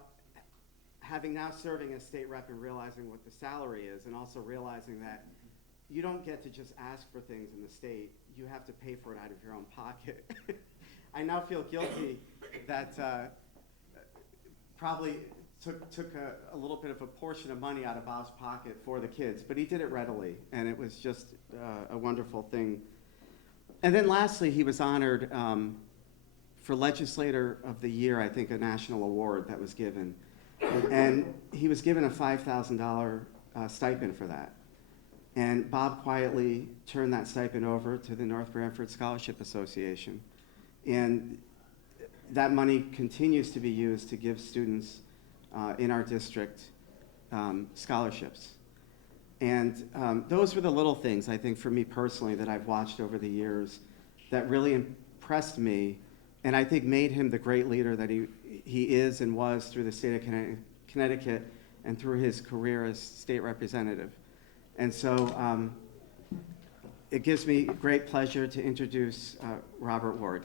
having now serving as state rep and realizing what the salary is, and also realizing that you don't get to just ask for things in the state, you have to pay for it out of your own pocket. I now feel guilty that probably took a little bit of a portion of money out of Bob's pocket for the kids, but he did it readily, and it was just a wonderful thing. And then lastly, he was honored for Legislator of the Year, I think, a national award that was given. And he was given a $5,000 stipend for that. And Bob quietly turned that stipend over to the North Branford Scholarship Association. And that money continues to be used to give students in our district scholarships. And those were the little things, I think, for me personally, that I've watched over the years that really impressed me, and I think made him the great leader that he is and was through the state of Connecticut and through his career as state representative. And so it gives me great pleasure to introduce Robert Ward.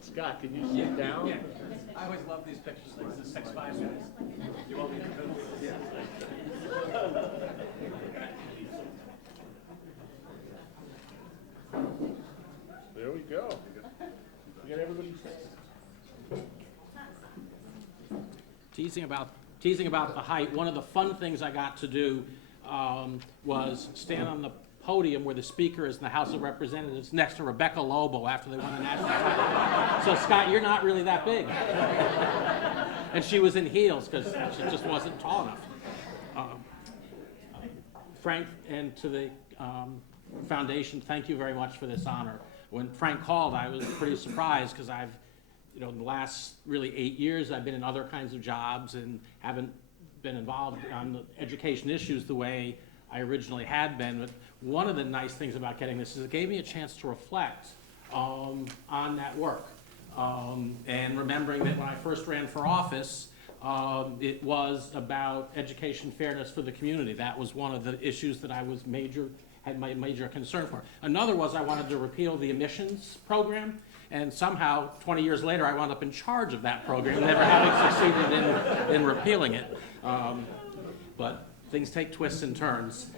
Scott, can you sit down? Yeah. I always love these pictures. This is 6 5 minutes. You want me to do this? Yeah. There we go. You got everybody's Teasing about the height, one of the fun things I got to do was stand on the podium where the speaker is in the House of Representatives next to Rebecca Lobo after they won the national title. So Scott, you're not really that big. And she was in heels because she just wasn't tall enough. Frank, and to the foundation, thank you very much for this honor. When Frank called, I was pretty surprised because I've, the last really 8 years, I've been in other kinds of jobs and haven't been involved on the education issues the way I originally had been. But one of the nice things about getting this is it gave me a chance to reflect on that work. And remembering that when I first ran for office, it was about education fairness for the community. That was one of the issues that I was had my major concern for. Another was I wanted to repeal the emissions program, and somehow, 20 years later, I wound up in charge of that program, never having succeeded in repealing it. But things take twists and turns.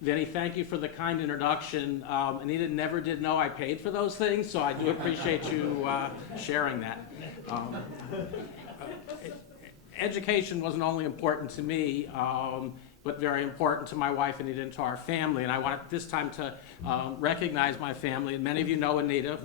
Vinny, thank you for the kind introduction. Anita never did know I paid for those things, so I do appreciate you sharing that. Education wasn't only important to me, but very important to my wife Anita and to our family. And I want this time to recognize my family. And many of you know Anita,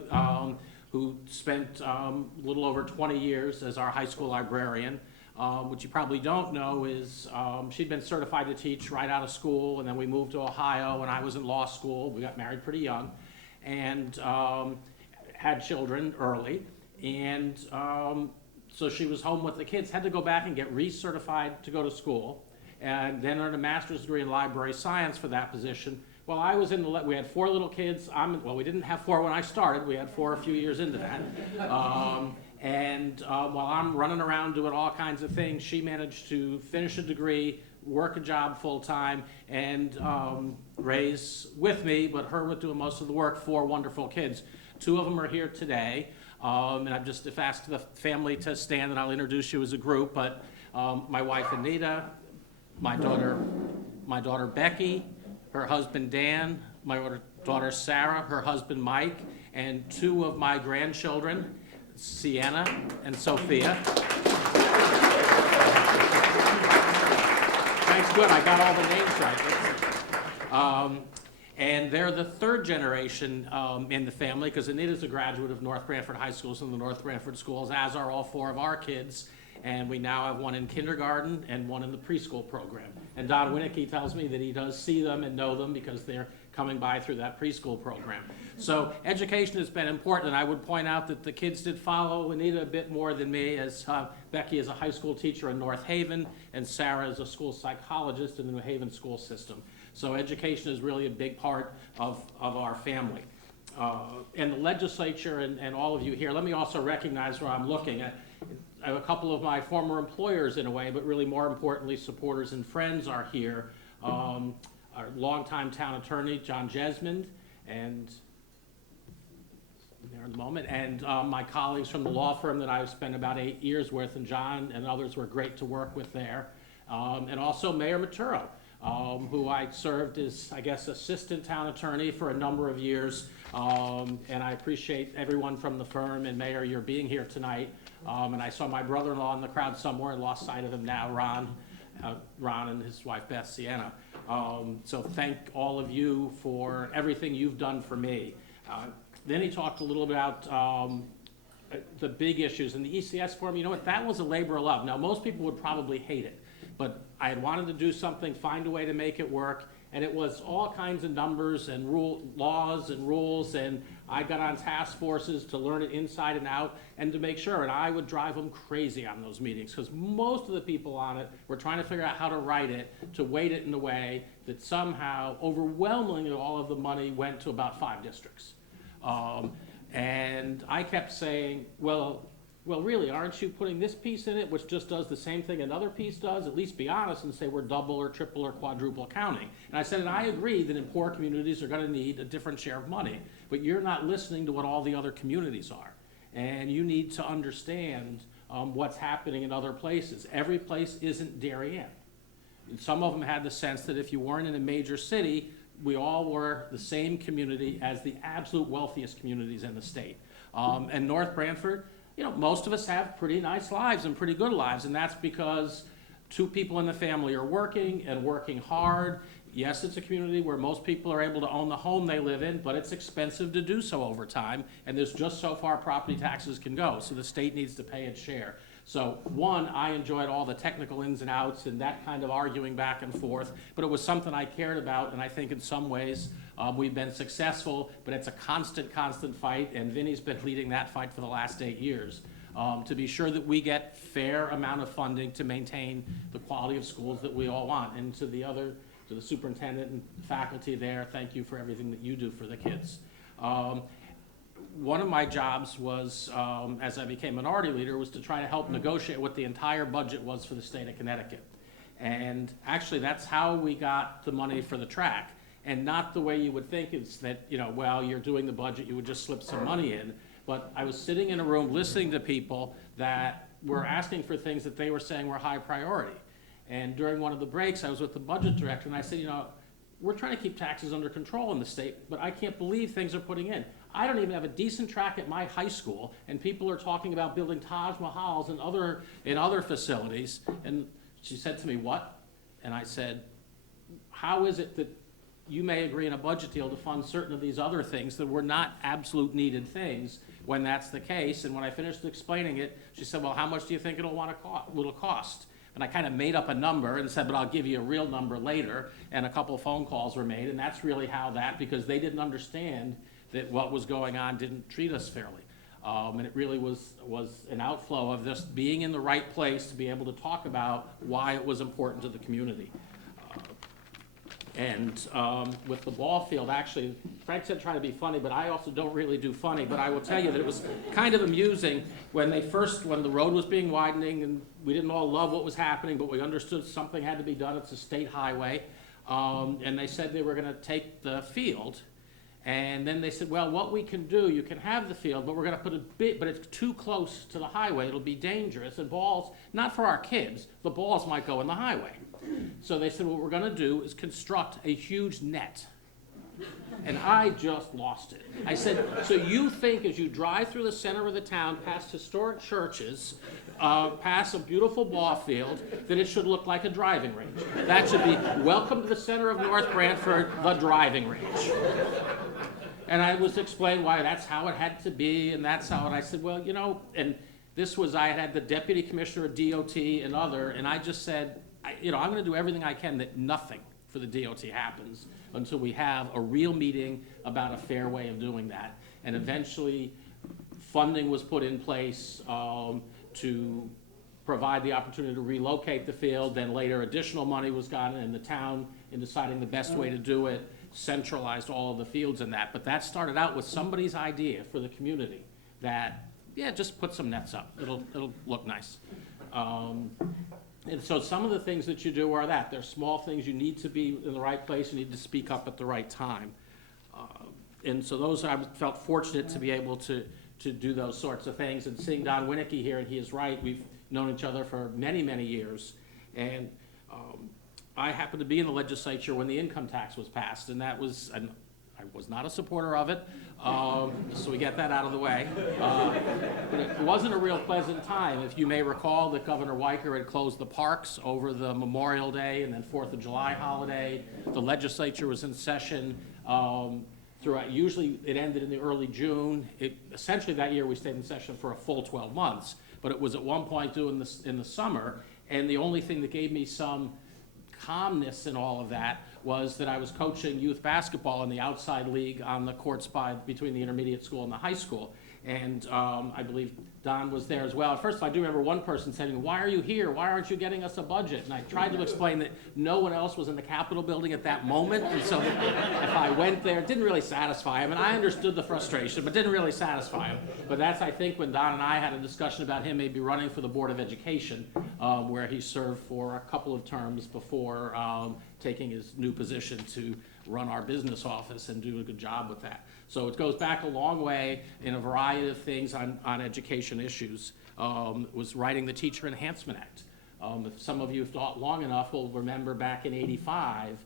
who spent a little over 20 years as our high school librarian. What you probably don't know is she'd been certified to teach right out of school, and then we moved to Ohio when I was in law school. We got married pretty young and had children early. And so she was home with the kids, had to go back and get recertified to go to school, and then earned a master's degree in library science for that position. Well, I was we had 4 little kids. Well, we didn't have 4 when I started. We had 4 a few years into that. While I'm running around doing all kinds of things, she managed to finish a degree, work a job full-time, and raise with me, but her was doing most of the work, 4 wonderful kids. 2 of them are here today. And I've just asked the family to stand, and I'll introduce you as a group. But my wife Anita, my daughter Becky, her husband Dan, my daughter Sarah, her husband Mike, and 2 of my grandchildren, Sienna and Sophia. Thanks, good. I got all the names right. And they're the 3rd generation in the family, because Anita's a graduate of North Branford High Schools and the North Branford Schools, as are all 4 of our kids. And we now have 1 in kindergarten and 1 in the preschool program. And Don Winnicky tells me that he does see them and know them because they're coming by through that preschool program. So education has been important, and I would point out that the kids did follow Anita a bit more than me, as Becky is a high school teacher in North Haven, and Sarah is a school psychologist in the New Haven school system. So education is really a big part of our family. And the legislature and all of you here, let me also recognize where I'm looking at. I have a couple of my former employers in a way, but really more importantly, supporters and friends are here. Our longtime town attorney, John Jesmond, and there in the moment, and my colleagues from the law firm that I've spent about 8 years with, and John and others were great to work with there. And also Mayor Maturo, who I served as, I guess, assistant town attorney for a number of years. And I appreciate everyone from the firm, and Mayor, you're being here tonight. And I saw my brother-in-law in the crowd somewhere and lost sight of him now, Ron and his wife Beth Sienna. So thank all of you for everything you've done for me. Then he talked a little about the big issues in the ECS forum. You know what, that was a labor of love. Now, most people would probably hate it, but I had wanted to do something, find a way to make it work, and it was all kinds of numbers and laws and rules, and I got on task forces to learn it inside and out and to make sure, and I would drive them crazy on those meetings, because most of the people on it were trying to figure out how to write it, to weight it in a way that somehow, overwhelmingly, all of the money went to about 5 districts. And I kept saying, well, really, aren't you putting this piece in it, which just does the same thing another piece does? At least be honest and say we're double or triple or quadruple counting. And I said, and I agree that in poor communities are going to need a different share of money, but you're not listening to what all the other communities are. And you need to understand what's happening in other places. Every place isn't Darien. And some of them had the sense that if you weren't in a major city, we all were the same community as the absolute wealthiest communities in the state. And North Branford, you know, most of us have pretty nice lives and pretty good lives, and that's because 2 people in the family are working and working hard. Yes, it's a community where most people are able to own the home they live in, but it's expensive to do so over time, and there's just so far property taxes can go, so the state needs to pay its share. So, one, I enjoyed all the technical ins and outs and that kind of arguing back and forth, but it was something I cared about, and I think in some ways we've been successful, but it's a constant fight, and Vinny's been leading that fight for the last 8 years to be sure that we get fair amount of funding to maintain the quality of schools that we all want. And to the other to the superintendent and faculty there, thank you for everything that you do for the kids. One of my jobs was, as I became minority leader, was to try to help negotiate what the entire budget was for the state of Connecticut. And actually, that's how we got the money for the track. And not the way you would think, it's that, well, you're doing the budget, you would just slip some money in. But I was sitting in a room listening to people that were asking for things that they were saying were high priority. And during one of the breaks, I was with the budget director, and I said, we're trying to keep taxes under control in the state, but I can't believe things are putting in. I don't even have a decent track at my high school, and people are talking about building Taj Mahals and other facilities. And she said to me, what? And I said, how is it that you may agree in a budget deal to fund certain of these other things that were not absolute needed things when that's the case? And when I finished explaining it, she said, well, how much do you think it'll cost? And I kind of made up a number and said, but I'll give you a real number later. And a couple of phone calls were made, and that's really how because they didn't understand that what was going on didn't treat us fairly. And it really was an outflow of just being in the right place to be able to talk about why it was important to the community. And with the ball field, actually, Frank said try to be funny, but I also don't really do funny. But I will tell you that it was kind of amusing when the road was being widening, and we didn't all love what was happening, but we understood something had to be done. It's a state highway. And they said they were going to take the field. And then they said, well, what we can do, you can have the field, but we're going to put but it's too close to the highway. It'll be dangerous. And balls, not for our kids, the balls might go in the highway. So they said, what we're going to do is construct a huge net. And I just lost it. I said, so you think as you drive through the center of the town, past historic churches, past a beautiful ball field, that it should look like a driving range. That should be, welcome to the center of North Branford, the driving range. And I was explaining why that's how it had to be, and that's how, and I said, well, and this was, I had the deputy commissioner of DOT and and I just said, I'm going to do everything I can that nothing for the DOT happens until we have a real meeting about a fair way of doing that. And eventually, funding was put in place to provide the opportunity to relocate the field. Then later, additional money was gotten, and the town, in deciding the best way to do it, centralized all of the fields in that. But that started out with somebody's idea for the community that, yeah, just put some nets up. It'll look nice. And so some of the things that you do are that. They're small things. You need to be in the right place. You need to speak up at the right time. And so those, I felt fortunate to be able to do those sorts of things. And seeing Don Winnicke here, and he is right, we've known each other for many, many years. And I happened to be in the legislature when the income tax was passed, and I was not a supporter of it, so we get that out of the way. But it wasn't a real pleasant time. If you may recall that Governor Weicker had closed the parks over the Memorial Day and then 4th of July holiday. The legislature was in session throughout. Usually it ended in the early June. Essentially that year we stayed in session for a full 12 months, but it was at one point due in the summer, and the only thing that gave me some calmness in all of that was that I was coaching youth basketball in the outside league on the courts between the intermediate school and the high school. And I believe Don was there as well. At first, I do remember one person saying, why are you here? Why aren't you getting us a budget? And I tried to explain that no one else was in the Capitol building at that moment. And so if I went there, it didn't really satisfy him. And I understood the frustration, but didn't really satisfy him. But that's, I think, when Don and I had a discussion about him maybe running for the Board of Education, where he served for a couple of terms before taking his new position to run our business office and do a good job with that. So it goes back a long way in a variety of things on education issues. Was writing the Teacher Enhancement Act. If some of you have thought long enough will remember back in '85,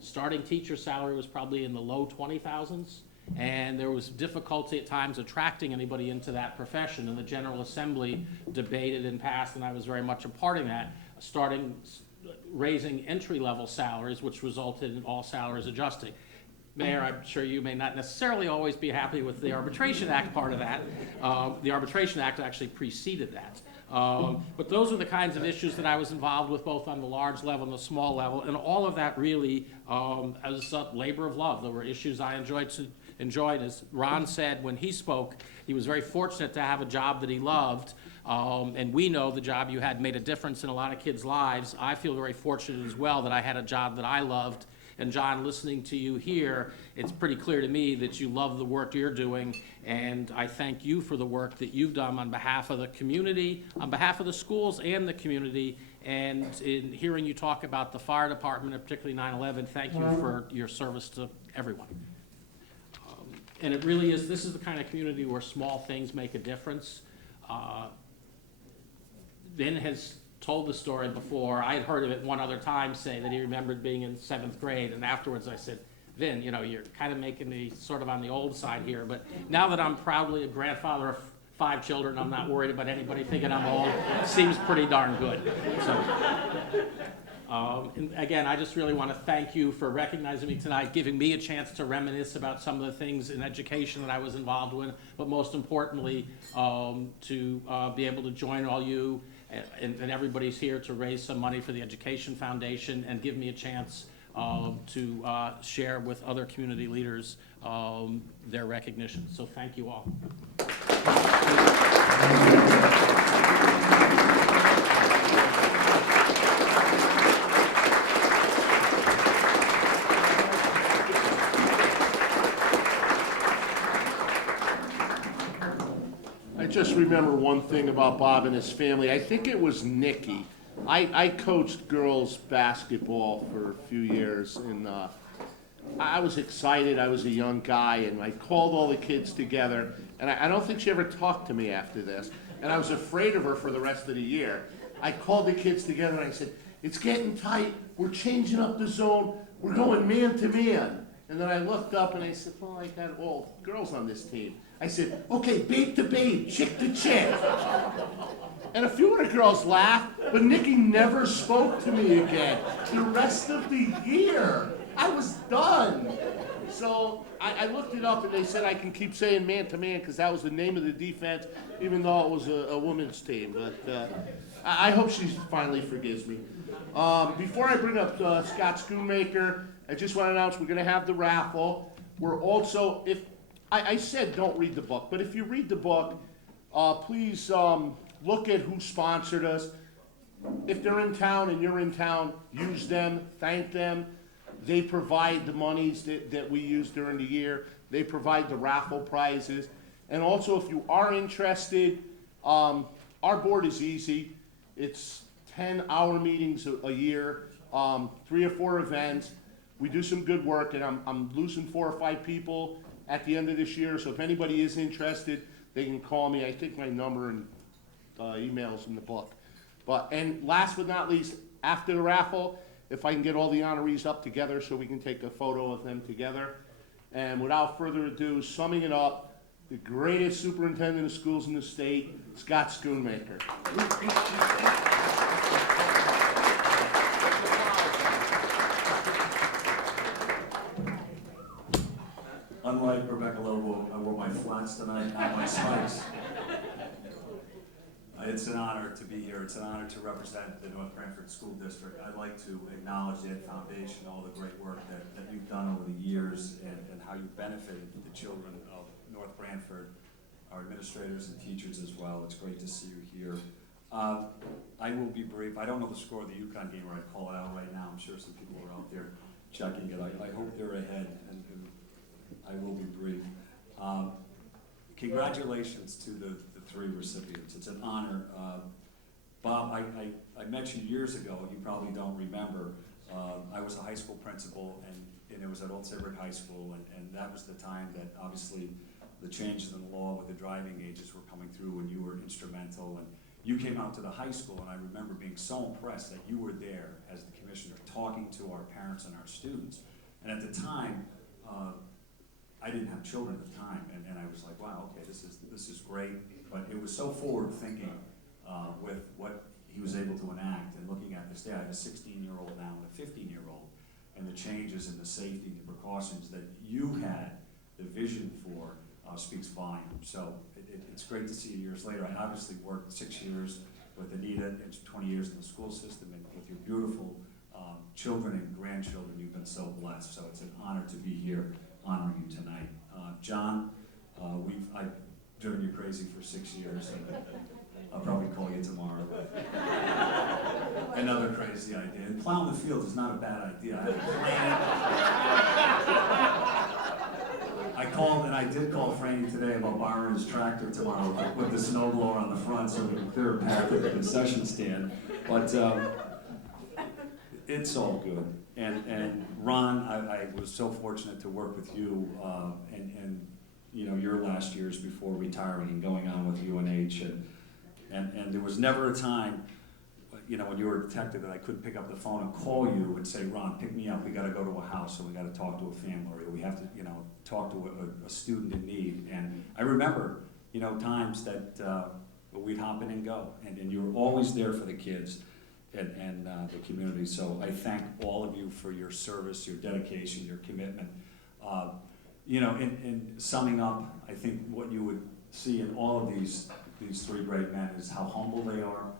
starting teacher salary was probably in the low 20,000s, and there was difficulty at times attracting anybody into that profession, and the General Assembly debated and passed, and I was very much a part of that, raising entry-level salaries, which resulted in all salaries adjusting. Mayor, I'm sure you may not necessarily always be happy with the Arbitration Act part of that. The Arbitration Act actually preceded that. But those are the kinds of issues that I was involved with, both on the large level and the small level, and all of that really as a labor of love. There were issues I enjoyed. As Ron said when he spoke, he was very fortunate to have a job that he loved, And we know the job you had made a difference in a lot of kids' lives. I feel very fortunate as well that I had a job that I loved. And John, listening to you here, it's pretty clear to me that you love the work you're doing, and I thank you for the work that you've done on behalf of the community, on behalf of the schools and the community. And in hearing you talk about the fire department, and particularly 9/11, thank you for your service to everyone. And it really is, this is the kind of community where small things make a difference. Ben has told the story before. I had heard of it one other time, say that he remembered being in 7th grade, and afterwards I said, Vin, you know, you're kind of making me sort of on the old side here, but now that I'm proudly a grandfather of 5 children, I'm not worried about anybody thinking I'm old. It seems pretty darn good. So, and again, I just really want to thank you for recognizing me tonight, giving me a chance to reminisce about some of the things in education that I was involved with, but most importantly, to be able to join all you and everybody's here to raise some money for the Education Foundation and give me a chance to share with other community leaders their recognition. So thank you all. I just remember one thing about Bob and his family. I think it was Nikki. I coached girls basketball for a few years, and I was excited. I was a young guy, and I called all the kids together, and I don't think she ever talked to me after this, and I was afraid of her for the rest of the year. I called the kids together, and I said, it's getting tight. We're changing up the zone. We're going man to man. And then I looked up, and I said, well, I got all girls on this team. I said, okay, babe to babe, chick to chick. And a few of the girls laughed, but Nikki never spoke to me again. The rest of the year, I was done. So I looked it up, and they said I can keep saying man to man because that was the name of the defense, even though it was a women's team. But I hope she finally forgives me. Before I bring up Scott Schoonmaker, I just want to announce we're going to have the raffle. We're also, if I said don't read the book, but if you read the book, please look at who sponsored us. If they're in town and you're in town, use them, thank them. They provide the monies that we use during the year. They provide the raffle prizes. And also, if you are interested, our board is easy. It's 10-hour meetings a year, 3 or 4 events. We do some good work, and I'm losing 4 or 5 people at the end of this year. So if anybody is interested, they can call me. I think my number and email's in the book. And last but not least, after the raffle, if I can get all the honorees up together so we can take a photo of them together. And without further ado, summing it up, the greatest superintendent of schools in the state, Scott Schoonmaker. Unlike Rebecca Lobo, I wore my flats tonight, not my spikes. It's an honor to be here. It's an honor to represent the North Branford School District. I'd like to acknowledge the Ed Foundation, all the great work that you've done over the years and how you've benefited the children of North Branford, our administrators and teachers as well. It's great to see you here. I will be brief. I don't know the score of the UConn game where I'd call it out right now. I'm sure some people are out there checking it. I hope they're ahead, and I will be brief. Congratulations to the 3 recipients. It's an honor. Bob, I met you years ago. You probably don't remember. I was a high school principal, and it was at Old Saybrook High School, and that was the time that obviously the changes in the law with the driving ages were coming through, and you were instrumental. And you came out to the high school, and I remember being so impressed that you were there as the commissioner talking to our parents and our students. And at the time, I didn't have children at the time, and I was like, wow, okay, this is great. But it was so forward-thinking with what he was able to enact, and looking at this day. I have a 16-year-old now and a 15-year-old, and the changes in the safety, the precautions that you had, the vision for, speaks volumes. So it's great to see you years later. I obviously worked 6 years with Anita and 20 years in the school system, and with your beautiful children and grandchildren, you've been so blessed. So it's an honor to be here honoring you tonight. John, I've driven you crazy for 6 years, I'll probably call you tomorrow. Another crazy idea. And plowing the field is not a bad idea. I called, and I did call Franny today about borrowing his tractor tomorrow with the snow blower on the front so we can clear a path at the concession stand. But it's all good. And Ron, I was so fortunate to work with you, and you know, your last years before retiring and going on with UNH, and there was never a time, you know, when you were a detective that I couldn't pick up the phone and call you and say, Ron, pick me up, we gotta go to a house, or we gotta talk to a family, or we have to, you know, talk to a student in need. And I remember, you know, times that we'd hop in and go, and you were always there for the kids and the community. So I thank all of you for your service, your dedication, your commitment. You know, in summing up, I think what you would see in all of these three great men is how humble they are.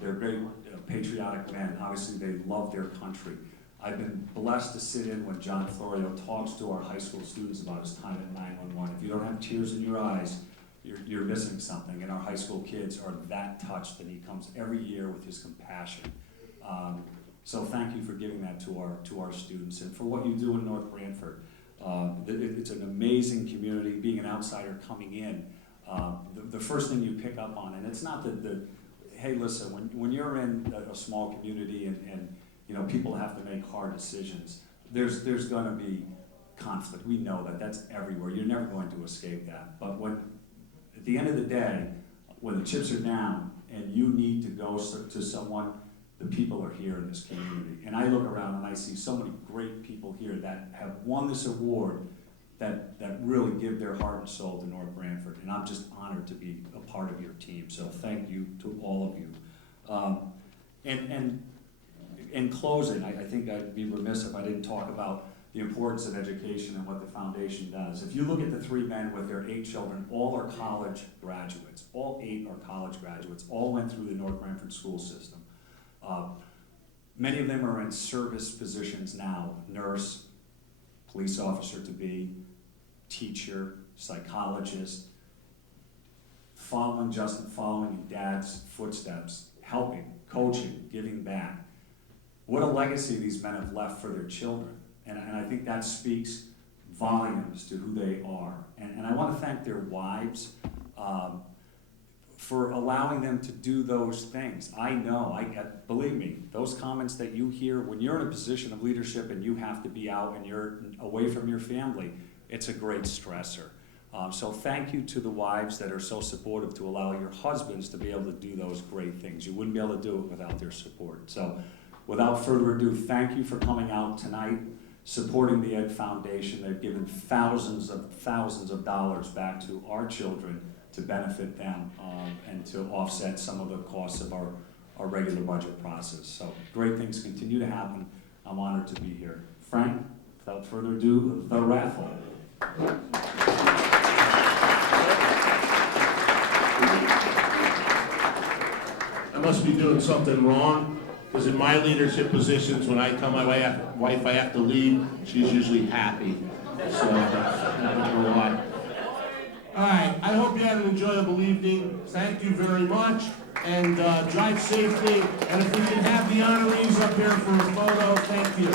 They're great patriotic men. Obviously, they love their country. I've been blessed to sit in when John Florio talks to our high school students about his time at 911. If you don't have tears in your eyes, you're missing something. And our high school kids are that touched, and he comes every year with his compassion. So thank you for giving that to our students, and for what you do in North Branford. It's an amazing community. Being an outsider coming in, the first thing you pick up on, and it's not hey, listen, when you're in a small community and you know, people have to make hard decisions, there's going to be conflict. We know that. That's everywhere. You're never going to escape that. But at the end of the day, when the chips are down and you need to go to someone, the people are here in this community. And I look around and I see so many great people here that have won this award, that really give their heart and soul to North Branford. And I'm just honored to be a part of your team. So thank you to all of you. And in closing, I think I'd be remiss if I didn't talk about the importance of education and what the foundation does. If you look at the three men with their 8 children, all are college graduates. All 8 are college graduates. All went through the North Branford school system. Many of them are in service positions now: nurse, police officer to be, teacher, psychologist, following in Dad's footsteps, helping, coaching, giving back. What a legacy these men have left for their children. And I think that speaks volumes to who they are. And I want to thank their wives for allowing them to do those things. I know, believe me, those comments that you hear when you're in a position of leadership and you have to be out and you're away from your family, it's a great stressor. So thank you to the wives that are so supportive to allow your husbands to be able to do those great things. You wouldn't be able to do it without their support. So without further ado, thank you for coming out tonight, supporting the Ed Foundation. They've given thousands of dollars back to our children to benefit them and to offset some of the costs of our regular budget process. So great things continue to happen. I'm honored to be here. Frank, without further ado, the raffle. I must be doing something wrong, because in my leadership positions, when I tell my wife I have to leave, she's usually happy. So I don't know why. All right, I hope you had an enjoyable evening. Thank you very much, and drive safely. And if we can have the honorees up here for a photo, thank you.